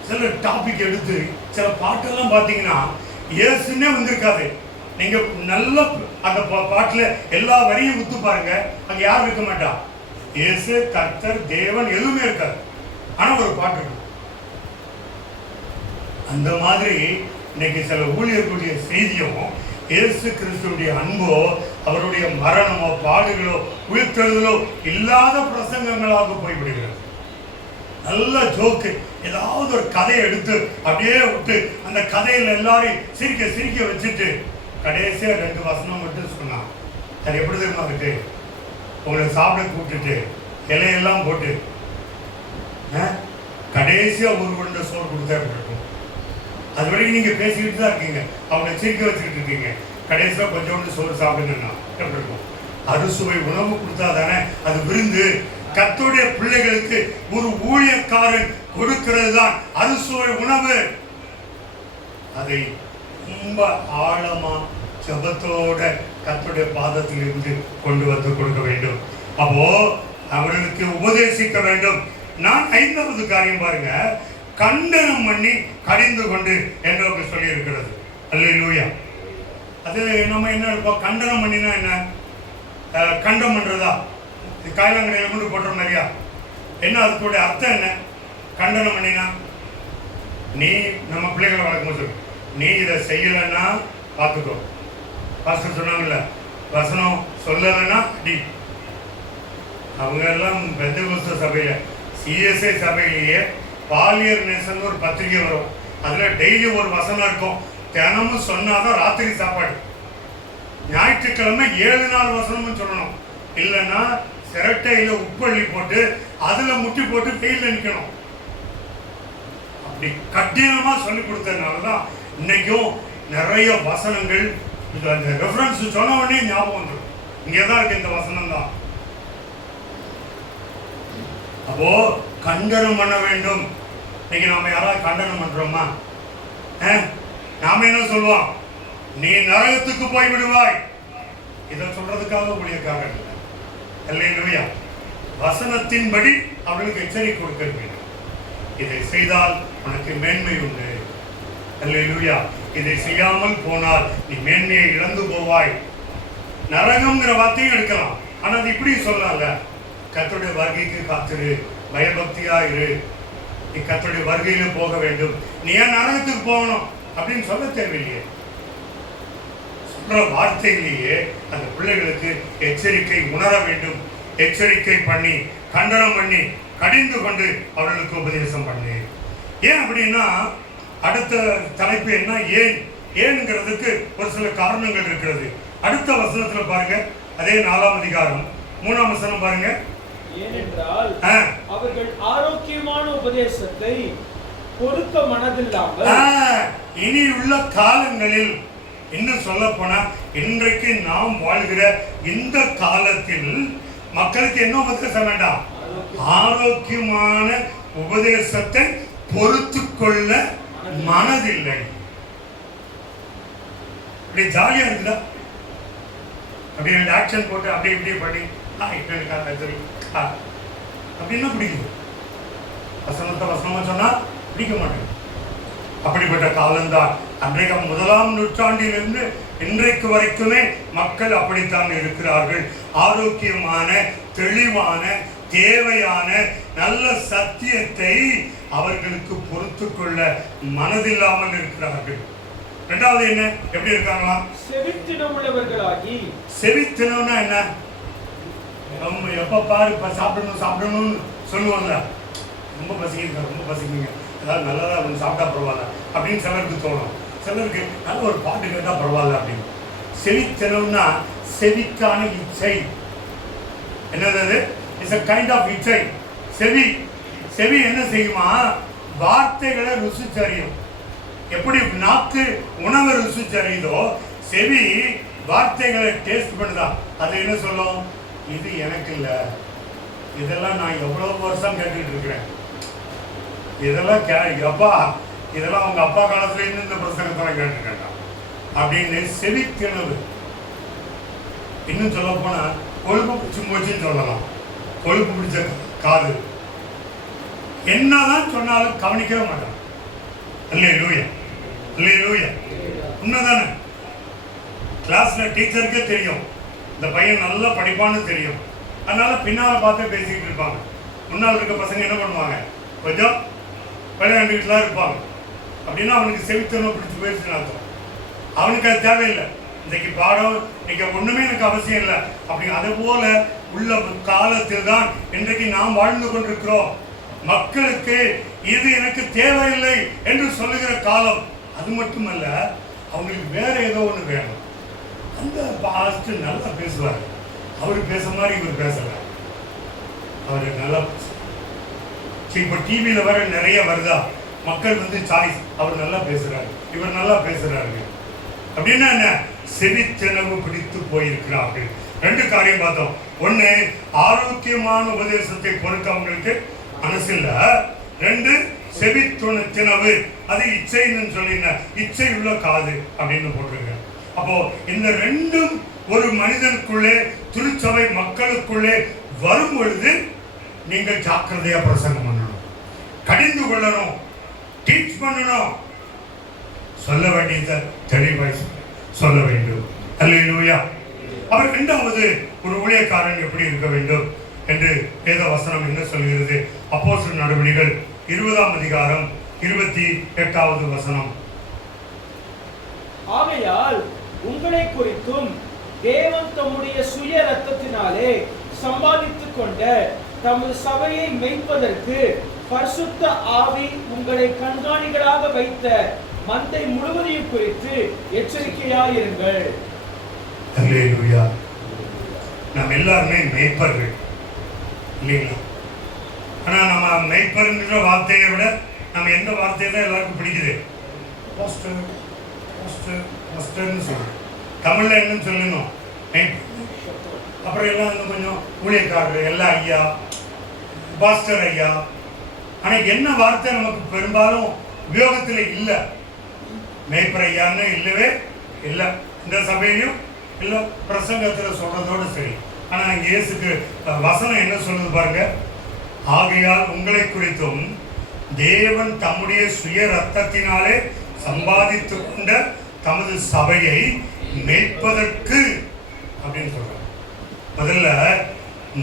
சில டாபிக் எடுத்து சில பாட்டெல்லாம் பார்த்தீங்கன்னா இயேசுன்னே வந்திருக்காது. நீங்க நல்ல அந்த பாட்டுல எல்லா வரியும் உத்து பாருங்க, அங்க யாரும் இருக்க மாட்டா. இயேசு, கர்த்தர், தேவன் எதுவுமே இருக்காது. ஆனா ஒரு பாட்டு இருக்கு. அந்த மாதிரி இன்னைக்கு சில ஊழியர்களுடைய செய்தியும் இயேசு கிறிஸ்துடைய அன்போ, அவருடைய மரணமோ, பாடுகளோ, உயிர்த்தெழுதலோ இல்லாத பிரசங்கங்களாக போய்விடுகிறது. நல்ல ஜோக்கு, ஏதாவது ஒரு கதையை எடுத்து அப்படியே விட்டு அந்த கதையில எல்லாரையும் சிரிக்க சிரிக்க வச்சுட்டு கடைசியா 2 வசனம் மட்டும் சொன்னான். அது எப்படி தெரியுமா இருக்கு? உங்களை சாப்பிட கூப்பிட்டுட்டு இலையெல்லாம் போட்டு கடைசியா ஒரு உருண்டை சோறு கொடுத்தா இருக்கும். அது வரைக்கும் நீங்க பேசிக்கிட்டு தான் இருக்கீங்க, அவங்களை சிரிக்க வச்சுக்கிட்டு இருக்கீங்க. கடைசியா கொஞ்சோண்டு சோறு சாப்பிடுங்கன்னா எப்படி இருக்கும்? அறுசுவை உணவு கொடுத்தா தானே அது விருந்து. கர்த்தருடைய பிள்ளைகளுக்கு ஒரு ஊழியக்காரன் கொடுக்கிறது தான் அறுசுவை உணவு. அதை ரொம்ப ஆழமா ஜபத்தோட கர்த்தருடைய பாதத்தில் இருந்து கொண்டு வந்து கொடுக்க வேண்டும். அப்போ அவர்களுக்கு உபதேசிக்க வேண்டும். நான் 5வது காரியம் பாருங்க, கண்டனம் பண்ணி கடிந்து கொண்டு என்று சொல்லி இருக்கிறது. அல்லேலூயா. அது நம்ம என்ன இருப்போம்? கண்டனம் பண்ணினா என்ன? கண்டம் பண்றதா? காயலாங்கடையில கொண்டு போடுற மாதிரியா? என்ன அதுக்குள்ள அர்த்தம் என்ன? கண்டனம் பண்ணினா நீ நம்ம பிள்ளைகளை வளர்க்கும் சொல்லு, நீ இதை செய்யலைன்னா பார்த்துக்கோ. பாஸ்டர் சொன்னாங்கல்ல, வசனம் சொல்லலைன்னா அடி. அவங்க எல்லாம் பெந்தகோஸ்தே சபையில சிஎஸ்ஐ சபையிலேயே பாலியர் நேசன் ஒரு பத்திரிகை வரும். அதுல டெய்லி ஒரு வசனம் இருக்கும். தினமும் சொன்னாதான் ராத்திரி சாப்பாடு. ஞாயிற்றுக்கிழமை 7 நாள் வசனம்னு சொல்லணும். இல்லைன்னா சிரட்டையில உப்பள்ளி போட்டு அதுல முட்டி போட்டு வெயில நிக்கணும். அப்படி கடினமா சொல்லி கொடுத்ததுனாலதான் இன்னைக்கும் நிறைய வசனங்கள் அந்த ரெஃபரன்ஸ் சொன்ன உடனே ஞாபகம் வந்துடும். இங்கதான் இருக்கு இந்த வசனம் தான். அப்போ கண்டனம் பண்ண வேண்டும். இன்னைக்கு நாம யாராவது கண்டனம் பண்றோமா? நாம என்ன சொல்லுவோம்? நீ நரகத்துக்கு போய் விடுவாய். இதை சொல்றதுக்காக ஊழியக்காரர் இல்லை. அல்லேலூயா. வசனத்தின்படி அவர்களுக்கு எச்சரிக்கை கொடுக்க வேண்டும். இதை செய்தால் உனக்கு மேன்மை உண்டு. அல்லேலூயா. இதை செய்யாமல் போனால் நீ மேன்மையை இழந்து போவாய். நரகம்ங்கிற வார்த்தையும் எடுக்கலாம். ஆனா அது இப்படி சொல்லலாம்ல, கர்த்தருடைய வருகைக்கு காத்திரு, பயபக்தியா இரு, நீ கர்த்தருடைய வருகையில போக வேண்டும், நீ ஏன் நரகத்துக்கு போகணும் அப்படின்னு சொல்ல தேவையில்லையே. சொல்ற வார்த்தையிலேயே அந்த பிள்ளைகளுக்கு எச்சரிக்கை உணர வேண்டும். எச்சரிக்கை பண்ணி கண்டனம் பண்ணி கடிந்து கொண்டு அவர்களுக்கு உபதேசம் பண்ணு. ஏன் அப்படின்னா அடுத்த தலைப்பு என்ன? ஏன்ங்கிறதுக்கு ஒரு சில காரணங்கள் இருக்கிறது. அடுத்த வசனத்துல பாருங்க, அதே 4ஆம் அதிகாரம் 3ஆம் வசனம் பாருங்க. ஏனென்றால் அவர்கள் ஆரோக்கியமான உபதேசத்தை பொறுக்க மனதில்லாமல் இனி உள்ள காலங்களில், இன்னும் சொல்ல போனா இன்றைக்கு நாம் வாழ்கிற இந்த காலத்தில் மக்களுக்கு என்ன உபதேசம் வேண்டாம்? ஆரோக்கியமான உபதேசத்தை பொறுத்து கொள்ள மனதில்லை. அப்படி ஜாலியா இருக்குதா? அப்படி ஆக்ஷன் போட்டு அப்படி இப்படி பண்ணி அப்படின்னா பிடிக்குது. வசனமா சொன்னா பிடிக்க மாட்டேன். அப்படிப்பட்ட காலம்தான். அன்றைக்கு 1ஆம் நூற்றாண்டிலிருந்து இன்றைக்கு வரைக்குமே மக்கள் அப்படித்தான் இருக்கிறார்கள். ஆரோக்கியமான, தெளிவான, தேவையான நல்ல சத்தியத்தை அவர்களுக்கு பொறுத்து கொள்ள மனதில்லாமல் இருக்கிறார்கள். இரண்டாவது என்ன? எப்படி இருக்காங்களா? செவித்தினம் உள்ளவர்களாகி. செவித்தினம்னா என்ன? நம்ம எப்ப பாரு இப்ப சாப்பிடணும்னு சொல்லுவோம்ல, ரொம்ப பசிக்குங்க, ஏதாவது நல்லதா அப்படின்னு சாப்பிட்டா பரவாயில்ல அப்படின்னு சிலருக்கு தோணும். சிலருக்கு நல்ல ஒரு பாட்டு கேட்டா பரவாயில்ல அப்படின்னு. செவித்தினம்னா செவிக்கான இச்சை. என்னது அது? இட்ஸ் a kind of இச்சை. செவி என்ன செய்யுமா? வார்த்தைகளை ருசிச்சறியும். எப்படி நாக்கு உணவை ருசிச்சறியுதோ, செவி வார்த்தைகளை டேஸ்ட் பண்ணுதா. அது என்ன சொல்லும்? இது எனக்கு இல்லை, இதெல்லாம் நான் எவ்வளவு வருஷம் கேட்டுட்டு இருக்கிறேன், இதெல்லாம் அப்பா, இதெல்லாம் அவங்க அப்பா காலத்துல இருந்து இந்த பிரசங்கத்தை கேட்டுருக்கேன் அப்படின்னு செவித்திணவு. இன்னும் சொல்ல போனா கொழுப்பு பிடிச்சி போச்சுன்னு சொல்லலாம். கொழுப்பு பிடிச்ச காது என்னதான் சொன்னாலும் கவனிக்கவே மாட்டான். அல்லேலூயா, அல்லேலூயா. உண்மைதானே? கிளாஸ்ல டீச்சருக்கே தெரியும் இந்த பையன் நல்லா படிப்பான்னு தெரியும். அதனால பின்னால பார்த்து பேசிக்கிட்டு இருப்பாங்க. முன்னால் இருக்க பசங்க என்ன பண்ணுவாங்க? கொஞ்சம் விளையாண்டுக்கிட்டுலாம் இருப்பாங்க. அப்படின்னா அவனுக்கு செவித்தனம் பிடிச்சி போயிடுச்சுன்னு அர்த்தம். அவனுக்கு அது தேவையில்லை. இன்னைக்கு பாடம், இன்னைக்கு ஒண்ணுமே எனக்கு அவசியம் இல்லை. அப்படி அதே போல உள்ள காலத்தில் தான் இன்றைக்கு நாம் வாழ்ந்து கொண்டிருக்கிறோம். மக்களுக்கு இது எனக்கு தேவையில்லை என்று சொல்லுகிற காலம். அது மட்டுமல்ல, அவங்களுக்கு வேற ஏதோ ஒன்று வேணும். அந்த பாஸ்டர் நல்லா பேசுவார், அவர் பேச மாதிரி இவர் பேசல, அவர் நல்லா இப்போ டிவியில் வர நிறைய வருதா, மக்கள் வந்து சாய்ஸ், அவர் நல்லா பேசுறாரு, இவர் நல்லா பேசுறாரு அப்படின்னா என்ன, செவிச்செனவு பிடித்து போயிருக்கிறார்கள். ரெண்டு காரியம் பார்த்தோம். ஒன்று, ஆரோக்கியமான உபதேசத்தை பொறுத்தவங்களுக்கு மனசு இல்ல. ரெண்டு, செவித்துணவு, அது இச்சைன்னு சொல்லிங்க, இச்சை உள்ள காது அப்படின்னு போட்டிருக்க. அப்போ இந்த ரெண்டும் ஒரு மனிதனுக்குள்ளே, திருச்சபை மக்களுக்குள்ளே வரும் பொழுது நீங்கள் ஜாக்கிரதையா பிரசங்கம் பண்ணணும், கடிந்து கொள்ளணும், டீச் பண்ணணும், சொல்ல வேண்டியதை தெளிவாய் சொல்ல வேண்டும். அல்லேலூயா. அவர் இரண்டாவது, ஒரு ஊழியக்காரன் எப்படி இருக்க வேண்டும் என்று வேத வசனம் என்ன சொல்கிறது? அப்போஸ்தலர் நடவடிக்கைகள் 20ஆம் அதிகாரம் 28வது வசனம். ஆகையால் உங்களை குறித்தும் தேவன் தம்முடைய சுய இரத்தத்தினாலே சம்பாதித்துக் கொண்ட தமது சபையை மேய்ப்பதற்கு பரிசுத்த ஆவி உங்களை கண்காணிகளாக வைத்த மந்தை முழுவதையும் குறித்து எச்சரிக்கையாயிருங்கள். அல்லேலூயா. நம்ம எல்லாருமே மேய்ப்பர்கள் இல்லைங்களா? ஆனா நம்ம மேய்ப்பர்ங்கிற வார்த்தையை விட நம்ம எந்த வார்த்தையை தான் எல்லாருக்கும் பிடிக்குது? பாஸ்டர் பாஸ்டர் பாஸ்டர்னு சொல்லணும். தமிழ்ல என்னன்னு சொல்லணும்? அப்புறம் எல்லாம் இன்னும் கொஞ்சம் ஊழியக்காரர், எல்லாம் ஐயா, பாஸ்டர் ஐயா. ஆனா என்ன வார்த்தை நமக்கு பெரும்பாலும் உபயோகத்தில் இல்லை? மேய்ப்பர் ஐயான்னு இல்லவே இல்லை. இந்த சபையிலும் இல்லை, பிரசங்கத்தில் சொல்றதோடு சரி. ஆனா இயேசுக்கு வசனம் என்ன சொல்லுது பாருங்க. ஆகையால் உங்களை குறித்தும் தேவன் தம்முடைய சுய ரத்தத்தினாலே சம்பாதித்துக் கொண்ட தமது சபையை மேய்ப்பதற்கு அப்படின்னு சொல்றாங்க. முதல்ல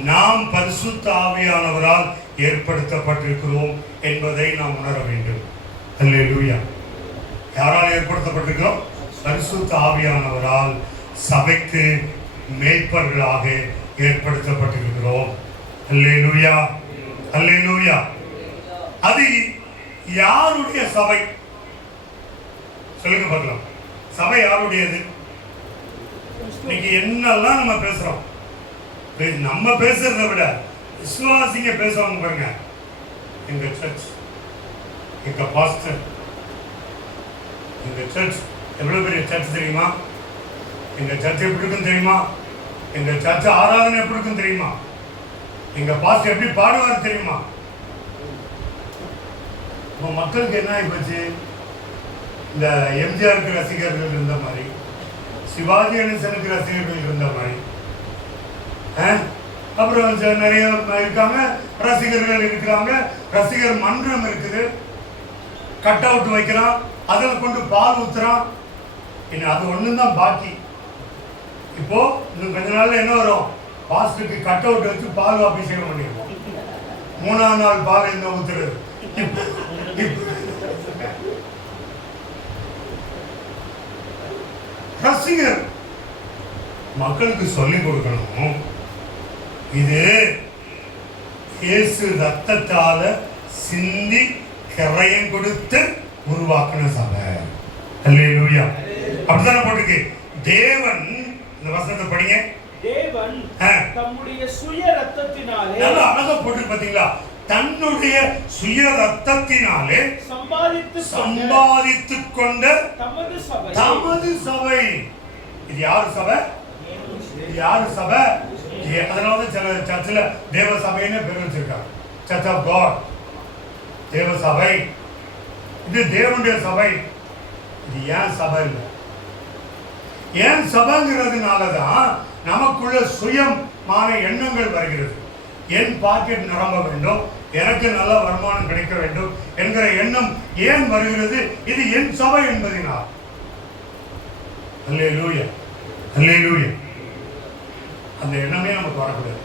நாம் பரிசுத்த ஆவியானவரால் ஏற்படுத்தப்பட்டிருக்கிறோம் என்பதை நாம் உணர வேண்டும். அல்லேலூயா. யாரால் ஏற்படுத்தப்பட்டிருக்கிறோம்? பரிசுத்த ஆவியானவரால் சபைக்கு மேய்ப்பர்களாக ஏற்படுத்தப்பட்டிருக்கிறோம். அல்லேலூயா, அல்லேலூயா. அது யாருடைய சபை? சொல்லுங்க பார்க்கலாம். சபை யாருடையது? இன்னைக்கு என்னெல்லாம் நம்ம பேசுறோம், நம்ம பேசுறத விட விசுவாசிங்க பேசுவாங்க பாருங்க. எங்க சர்ச், எங்க பாஸ்டர், எங்க சர்ச் எவ்வளவு பெரிய சர்ச் தெரியுமா? எங்க சர்ச் எப்படி இருக்குன்னு தெரியுமா? எங்க சர்ச் ஆராதனை எப்படி இருக்குன்னு தெரியுமா? எங்க பாஸ்டர் எப்படி பாடுவார் தெரியுமா? இப்போ மக்களுக்கு என்ன ஆகி போச்சு? இந்த எம்ஜிஆருக்கு ரசிகர்கள் இருந்த மாதிரி, சிவாஜி கணேசனுக்கு ரசிகர்கள் இருந்த மாதிரி, அப்புறம் நிறைய இருக்காங்க, ரசிகர்கள் இருக்கிறாங்க, ரசிகர் மன்றம் இருக்குது, கட் அவுட் வைக்கிறான், அதில் கொண்டு பால் ஊத்துறான். இன்னும் அது ஒன்று தான் பாக்கி. இப்போ இன்னும் கொஞ்ச நாள்ல என்ன வரும்? பாஸ்டருக்கு கட் அவுட் வச்சு பால் அபிஷேகம் பண்ணிடுவோம். 3ஆம் நாள் பால் என்ன ஊத்துறது? ரசிகர் மக்களுக்கு சொல்லிக் கொடுக்கணும், இது இயேசு ரத்தத்தால சிந்தி கரையம் கொடுத்து உருவாக்கின சபை. அல்லேலூயா. அப்படித்தானே போட்டிருக்கு. தேவன், இந்த வசனத்தை படிங்க. தேவன் தம்முடைய சுய ரத்தத்தினாலே, நல்ல அழகா போட்டு பாத்தீங்களா? தன்னுடைய சுய ரத்தத்தினாலே சம்பாதித்துக் கொண்ட தமது சபை. இது யாரு சபை? இது யாரு சபை? அதனால சில சர்ச்சில் தேவ சபைன்னு பேர் வச்சிருக்காங்க. சர்ச் ஆஃப் காட், தேவ சபை. இது தேவனுடைய சபை. இது ஏன் சபை இல்லை? ஏன் சபைங்கிறதுனாலதான் நமக்குள்ள சுயமான எண்ணங்கள் வருகிறது. என் பாக்கெட் நிரம்ப வேண்டும், எனக்கு நல்ல வருமானம் கிடைக்க வேண்டும் என்கிற எண்ணம் ஏன் வருகிறது? இது என் சபை என்பதினால். அல்லேலூயா, அல்லேலூயா. அந்த எண்ணமே நமக்கு வரக்கூடாது.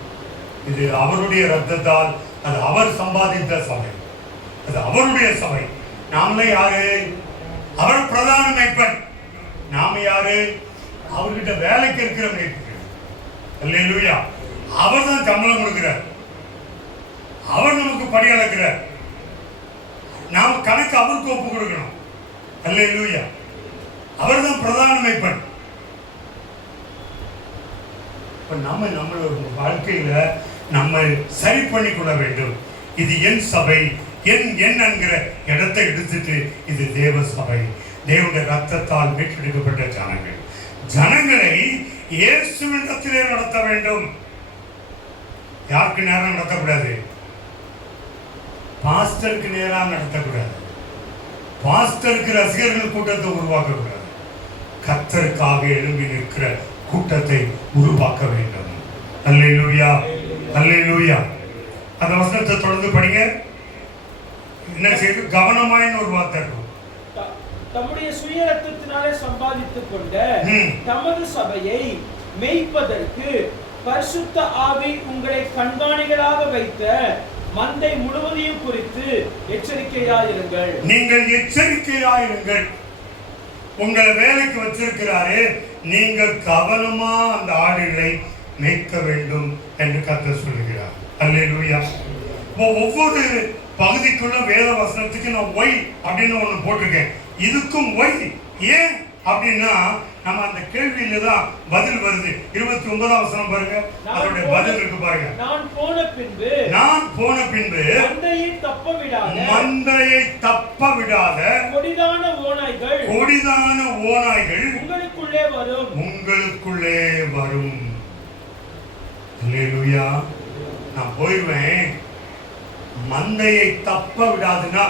இது அவருடைய ரத்தத்தால், அது அவர் சம்பாதித்த சபை, அது அவருடைய சபை. நாமளே யாரு? அவர் பிரதான மேய்ப்பன். நாம யாரு? அவர்கிட்ட வேலைக்கு இருக்கிற மேய்ப்பன். அல்லேலூயா. அவர் தான் சம்பளம் கொடுக்கிறார். அவர் நமக்கு படி அளக்கிறார். நாம் கணக்கு அவருக்கு ஒப்பு கொடுக்கணும். அல்லேலூயா. அவர் தான் பிரதான மேய்ப்பன். நம்மளோட வாழ்க்கையில நம்ம சரி பண்ணி கொள்ள வேண்டும். இது என் சபை, என் என்கிற இடத்தை எடுத்துட்டு இது தேவ சபை, தேவனுடைய ரத்தத்தால் மீட்டெடுக்கப்பட்ட ஜனங்கள். ஜனங்களை இயேசுவிடத்திலே நடத்த வேண்டும். யாருக்கு நேரம் நடத்தக்கூடாது? பாஸ்டருக்கு நேரம் நடத்தக்கூடாது. பாஸ்டருக்கு ரசிகர்கள் கூட்டத்தை உருவாக்கக்கூடாது. கர்த்தருக்காக எழும்பி நிற்கிற கூட்டத்தை உருவாக்க வேண்டும். அல்லேலூயா, அல்லேலூயா. அந்த வசனத்தை தொடர்ந்து படிங்க. என்ன செய்து? கவனமாயின்னு ஒரு வார்த்தை இருக்கும். தம்முடைய சுய ரத்தத்தினாலே சம்பாதித்துக் கொண்ட தமது சபையை மேய்ப்பதற்கு பரிசுத்த ஆவி உங்களை கண்காணிகளாக வைத்த மந்தை முழுவதையும் குறித்து எச்சரிக்கையாயிருங்கள். நீங்கள் எச்சரிக்கையாயிருங்கள். உங்களை வேலைக்கு வச்சிருக்கிறாரே, நீங்கள் கவனமா அந்த ஆடுகளை மேய்க்க வேண்டும் என்று கர்த்தர் சொல்லுகிறார். அல்லேலூயா. ஒவ்வொரு பகுதிக்குள்ள வேத வசனத்துக்கு நான் ஒய் அப்படின்னு ஒண்ணு போட்டிருக்கேன். இதுக்கும் ஒய் ஏன் அப்படின்னா நம்ம அந்த கேள்வியில தான் பதில் வருது. 29ஆம் வசனம் பாருங்க, அதோட பதில் இருக்கு பாருங்க. நான் போன பின்பு மந்தையை தப்ப விடாத கொடிதான ஓநாய்கள் உங்களுக்குள்ளே வரும். அல்லேலூயா. நான் போயிடுவேன். மந்தையை தப்ப விடாதுன்னா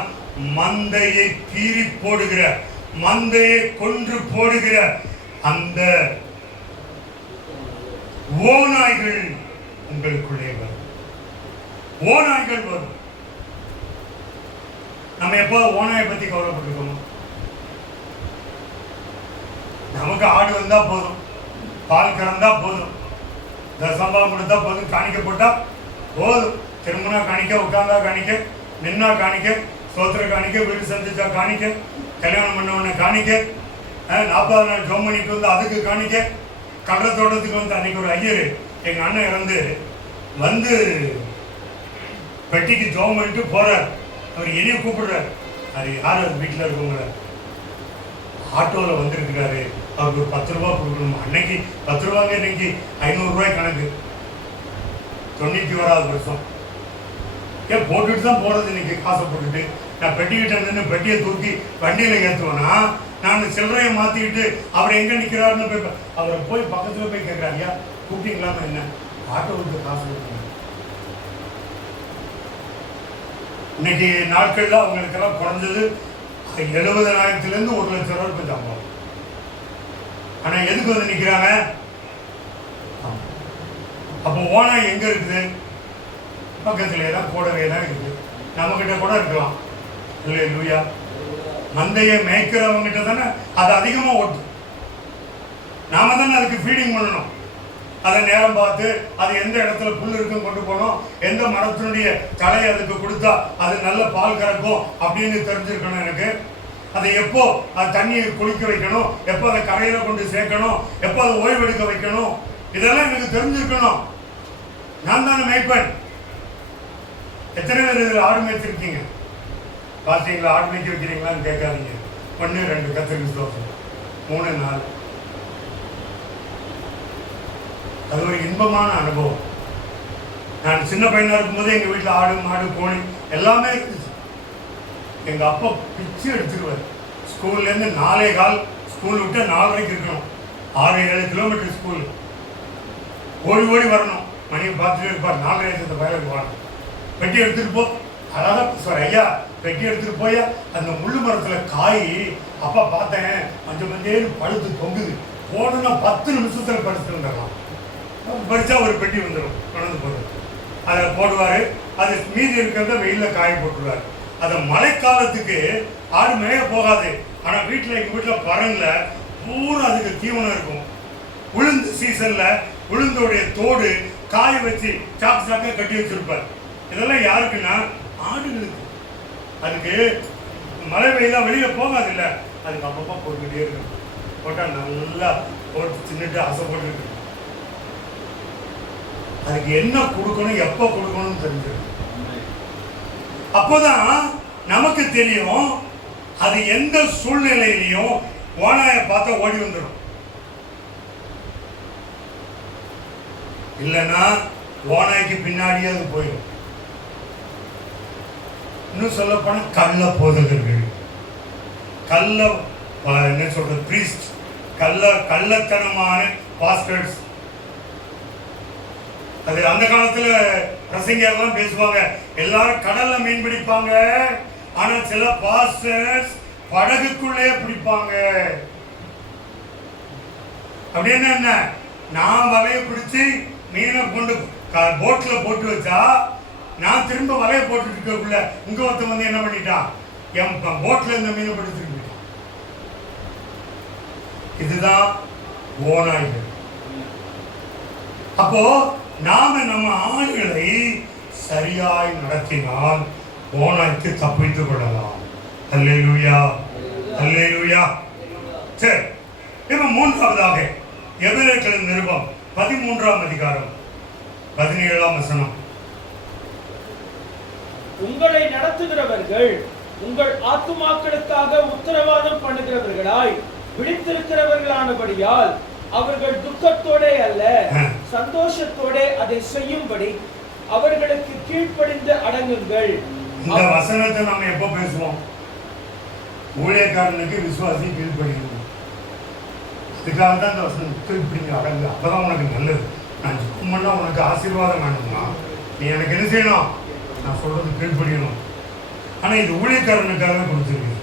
மந்தையை கீறி போடுகிற, மந்தையை கொன்று போடுகிற அந்த ஓநாய்கள் உங்களுக்குள்ளே வரும். ஓநாய்கள் வரும். நம்ம எப்போ ஓநாயை பத்தி கவலைப்பட்டிருக்கோம்? நமக்கு ஆடு வந்தா போதும், பால் கறந்தா போதும், தசம்பா கொடுத்தா போதும், காணிக்க போட்டா போதும். திரும்பினா காணிக்க, உட்கார்ந்தா காணிக்க, நின்னா காணிக்க, சோத்திர காணிக்க, வீடு சந்திச்சா காணிக்க, கல்யாணம் பண்ண உடனே காணிக்க, 40 நாள் ஜோம் பண்ணிட்டு வந்து அதுக்கு காணிக்க, கடலை தோட்டத்துக்கு வந்து அன்னைக்கு ஒரு ஐயர் எங்க அண்ணன் இறந்து வந்து பெட்டிக்கு ஜோம் பண்ணிட்டு போறார். அவர் என்னைய கூப்பிடுறார். அது யார்? அது வீட்டில் இருக்கவங்க ஆட்டோவில் வந்திருக்கிறாரு, அவருக்கு ஒரு 10 ரூபா கொடுக்கணும். அன்னைக்கு 10 ரூபாங்க, இன்னைக்கு 500 ரூபாய் கணக்கு. 91வது வருஷம் ஏன் போட்டுட்டு தான் போறது. இன்னைக்கு காசை போட்டுட்டு நான் பெட்டிக்கிட்ட நின்று பெட்டியை தூக்கி வண்டியில ஏற்றுவேன்னா, நான் சில்லறையை மாத்திக்கிட்டு அவர் எங்க நிற்கிறாருன்னு போய் அவரை போய் பக்கத்துல போய் கேட்கிறாங்க, ஐயா கூப்பிட்டீங்களான்னு. என்ன ஆட்டோவுக்கு காசு கொடுக்கணும். இன்னைக்கு நாட்கள்ல அவங்களுக்கெல்லாம் குறைஞ்சது 70,000 1 லட்சம் ரூபாய் கொஞ்சம் சம்பளம். ஆனா எதுக்கு வந்து நிக்கிறாங்க? அப்போ ஓனாய் எங்க இருக்குது? பக்கத்திலே தான், கூடவே தான் இருக்குது. நம்ம கிட்ட கூட இருக்கலாம். அல்லேலூயா. மந்தையை மேய்க்கிறவங்கிட்ட தானே அது அதிகமா ஓட்டு. நாம தானே அதுக்கு ஃபீடிங் பண்ணணும். அதை நேரம் பார்த்து அது எந்த இடத்துல புல் இருக்குன்னு கொண்டு போகணும், எந்த மரத்தினுடைய தலையை அதுக்கு கொடுத்தா அது நல்ல பால் கறக்கும் அப்படின்னு தெரிஞ்சிருக்கணும் எனக்கு. அதை எப்போ அது தண்ணியை குளிக்க வைக்கணும், எப்போ அதை கரையில கொண்டு சேர்க்கணும், எப்போ அதை ஓய்வெடுக்க வைக்கணும், இதெல்லாம் எனக்கு தெரிஞ்சிருக்கணும். நான் தானே மேய்ப்பன். எத்தனை பேர் இதில் ஆடு மேய்ச்சிருக்கீங்க? பார்த்தீங்களா? ஆடு மேய்க்க வைக்கிறீங்களான்னு கேட்காதீங்க. 1 2 கத்திரிக்கு தோசை 3 4. அது ஒரு இன்பமான அனுபவம். நான் சின்ன பையனா இருக்கும்போது எங்கள் வீட்டில் ஆடு மாடு கோழி எல்லாமே இருந்துச்சு. எங்கள் அப்பா பிச்சு எடுத்துருவார். ஸ்கூல்லேருந்து 4:15 ஸ்கூல் விட்டு 4:30 இருக்கணும். 6-7 கிலோமீட்டர் ஸ்கூல். ஓடி ஓடி வரணும். மணியை பார்த்துட்டே இருப்பார். 4:30 வயலுக்கு வரணும். பெட்டி எடுத்துகிட்டு போ. அழகா சார் ஐயா பெட்டி எடுத்துகிட்டு போய் அந்த முள்ளு மரத்தில் காய் அப்பா பார்த்தேன் கொஞ்சம் கொஞ்சம் பழுத்து தொங்குது. போனோன்னா 10 நிமிஷத்தில் படுத்துட்டு வந்துடலாம். பறிச்சா ஒரு பெட்டி வந்துடும். கொண்டு போடுறது அதை போடுவார். அது மீதி இருக்கிறத வெயிலில் காய போட்டுருவார். அதை மழைக்காலத்துக்கு ஆடு மேய போகாது. ஆனால் வீட்டில் எங்கள் வீட்டில் பரனில் பூரா அதுக்கு தீவனம் இருக்கும். உளுந்து சீசனில் உளுந்தோடைய தோடு காய வச்சு சாக்கு சாக்காக கட்டி வச்சிருப்பார். இதெல்லாம் யாருக்குன்னா ஆடுகளுக்கு. அதுக்கு மழை வெயிலாக வெளியில் போகாது இல்லை, அதுக்கு அப்பப்போ போட்டுக்கிட்டே இருக்கும். போட்டால் நல்லா போட்டு தின்னுட்டு ஆசை போட்டுருக்கு. அதுக்கு என்ன கொடுக்கணும் எப்போ கொடுக்கணும்னு தெரிஞ்சிடும். அப்போதான் நமக்கு தெரியும் அது எந்த சூழ்நிலையிலையும் ஓநாயை பார்த்தா ஓடி வந்துடும். இல்லைன்னா ஓநாய்க்கு பின்னாடியே அது போயிடும். இன்னும் சொல்ல போனா கள்ள போதகர்கள், என்ன சொல்றது, பிரீஸ்ட், கள்ளத்தனமான பாஸ்டர்ஸ். அது அந்த காலத்துல பிரசங்கெல்லாம் பேசுவாங்க, எல்லாரும் கடல்ல மீன் பிடிப்பாங்க, ஆனா சில பாஸ்டர்ஸ் படகுக்குள்ளே பிடிப்பாங்க. அப்படின்னு என்ன, நான் வலையை பிடிச்சி மீனை கொண்டு போட்ல போட்டு வச்சா நான் திரும்ப வலையை போட்டுட்டு இருக்கக்குள்ள இங்க ஒருத்தன் வந்து என்ன பண்ணிட்டான், என் போட்ல இந்த மீனை போட்டு திரும்பிட்டான். இதுதான் ஓநாய்கள். அப்போ நாம நம்ம ஆளுகளை சரியாய் நடத்தினால் ஓநாய்க்கு தப்பித்துக் கொள்ளலாம். அல்லேலூயா, அல்லேலூயா. சரி, இப்ப மூன்றாவதாக எபிரேயர்களின் நிருபம் 13ஆம் அதிகாரம் 17ஆம் வசனம். உங்களை நடத்துகிறவர்கள் உங்கள் ஆத்துமாக்களுக்காக உத்தரவாதம் பண்ணுகிறவர்களாய் விழித்திருக்கிறவர்களானபடியால் அவர்கள் துக்கத்தோட அல்ல சந்தோஷத்தோட அதை செய்யும்படி அவர்களுக்கு கீழ்ப்படிந்து அடங்குங்கள். இந்த வசனத்தை நம்ம எப்ப பேசுவோம்? ஊழியக்காரனுக்கு விசுவாசி கீழ்ப்படியணும். அதுக்காக தான் இந்த வசனம், கீழ்ப்படிங்க, அடங்கு, அப்பதான் உனக்கு நல்லது. நான் சும்மா உனக்கு ஆசீர்வாதம் வேணும்னா நீ எனக்கு என்ன செய்யணும்? நான் சொல்றது கீழ்ப்படியணும். ஆனா இது ஊழியக்காரனுக்காக கொடுத்துருக்கு.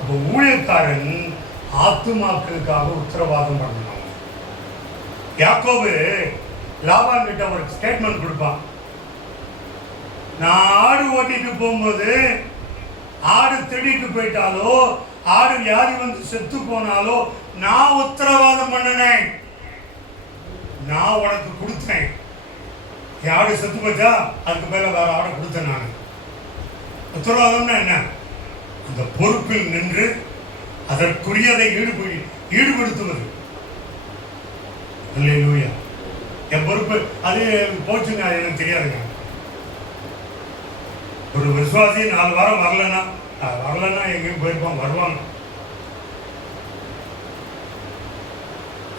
அப்போ ஊழியக்காரன் ஆத்துமாக்களுக்காக உத்தரவாதம் பண்ணணும். யாக்கோபு லாபான் கிட்ட ஒரு ஸ்டேட்மெண்ட் கொடுப்பான். நான் ஆடு ஓட்டிட்டு போகும்போது ஆடு திருடிட்டு போயிட்டாலோ ஆடு வியாதி வந்து செத்து போனாலோ நான் உத்தரவாதம் பண்ணினேன், நான் உனக்கு கொடுத்தேன். என் ஆடு செத்து போச்சா அதுக்கு மேல வேற ஆடை கொடுத்தேன். நான் உத்தரவாதம்னா என்ன? அந்த பொறுப்பில் நின்று அதற்குரியதை ஈடுபடுத்துவது. அல்லேலூயா. என் பொறுப்பு அது போச்சுங்க, எனக்கு தெரியாதுங்க. ஒரு விசுவாசி 4 வாரம் வரலன்னா எங்கேயும் போயிருப்பாங்க, வருவாங்க.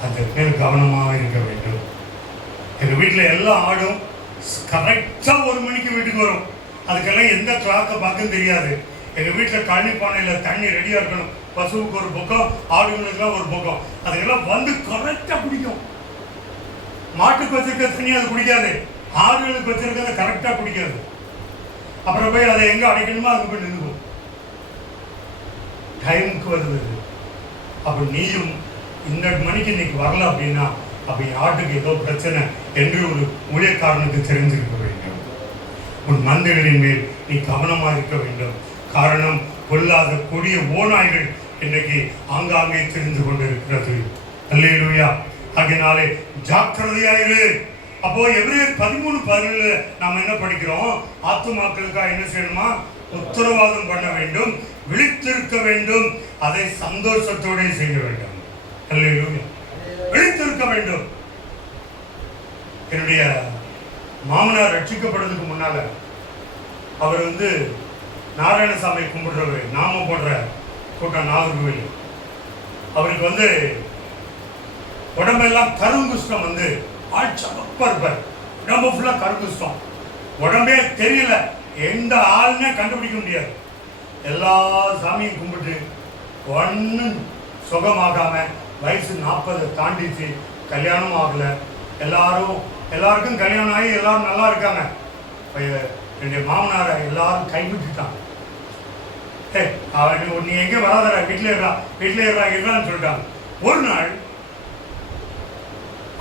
அந்த பேர் கவனமாக இருக்க வேண்டும். எங்க வீட்டில் எல்லா ஆடும் கரெக்டா 1 மணிக்கு வீட்டுக்கு வரும். அதுக்கெல்லாம் எந்த கிளாக்கை பார்க்க தெரியாது. எங்க வீட்டில் கழனி பானையில் தண்ணி ரெடியா இருக்கணும். பசுவுக்கு ஒரு பக்கம், ஆடுகளுக்கெல்லாம் ஒரு பக்கம். அதுக்கெல்லாம் வந்து கரெக்டா குடிக்கும். மாட்டுக்கு வச்சிருக்க தண்ணி அது குடிக்காது, ஆடுகளுக்கு வச்சிருக்கிறத கரெக்டா குடிக்காது. அப்புறம் போய் அதை எங்க அடைக்கணுமோ அங்கே போய் நின்றுக்கும். டைமுக்கு வருது. அப்ப நீயும் இந்த மணிக்கு இன்னைக்கு வரல அப்படின்னா அப்ப என் ஆட்டுக்கு ஏதோ பிரச்சனை என்று ஒரு ஊழியக்காரனுக்கு தெரிஞ்சிருக்க வேண்டும். உன் மந்தைகளின் மேல் நீ கவனமாக இருக்க வேண்டும். காரணம், கொல்லாத கொடிய ஓநாய்கள் இன்றைக்கு ஆங்காங்கே தெரிந்து கொண்டிருக்கிறது. அல்லேலூயா. அதனாலே ஜாக்கிரதையாயிரு. அப்போ எபிரேயர் 13:17 நாம் என்ன படிக்கிறோம்? ஆத்துமாக்களுக்காக என்ன செய்யணுமா? உத்தரவாதம் பண்ண வேண்டும், விழித்திருக்க வேண்டும், அதை சந்தோஷத்தோட செய்ய வேண்டும். அல்லேலூயா. விழித்திருக்க வேண்டும். என்னுடைய மாமனார் ரட்சிக்கப்படுறதுக்கு முன்னால அவர் நாராயணசாமி கும்பிடுறவர், நாம போடுற கூட்டம் நாகர்கோவில். அவருக்கு உடம்பெல்லாம் கருங்குஷ்டம் ஆட்சப்பா இருப்பார். உடம்பு ஃபுல்லா கருங்குஷ்டம், உடம்பே தெரியல, எந்த ஆளுமே கண்டுபிடிக்க முடியாது. எல்லா சாமியும் கும்பிட்டு ஒன்னும் சுகமாகாம வயசு 40 தாண்டிச்சு, கல்யாணம் ஆகல. எல்லாருக்கும் கல்யாணம் ஆகி எல்லாரும் நல்லா இருக்காங்க. என்னுடைய மாமனாரை எல்லாரும் கைவிட்டுட்டாங்க. நீ எங்க வராதரா, வீட்டிலே இருறான்னு சொல்லிட்டாங்க. ஒரு நாள்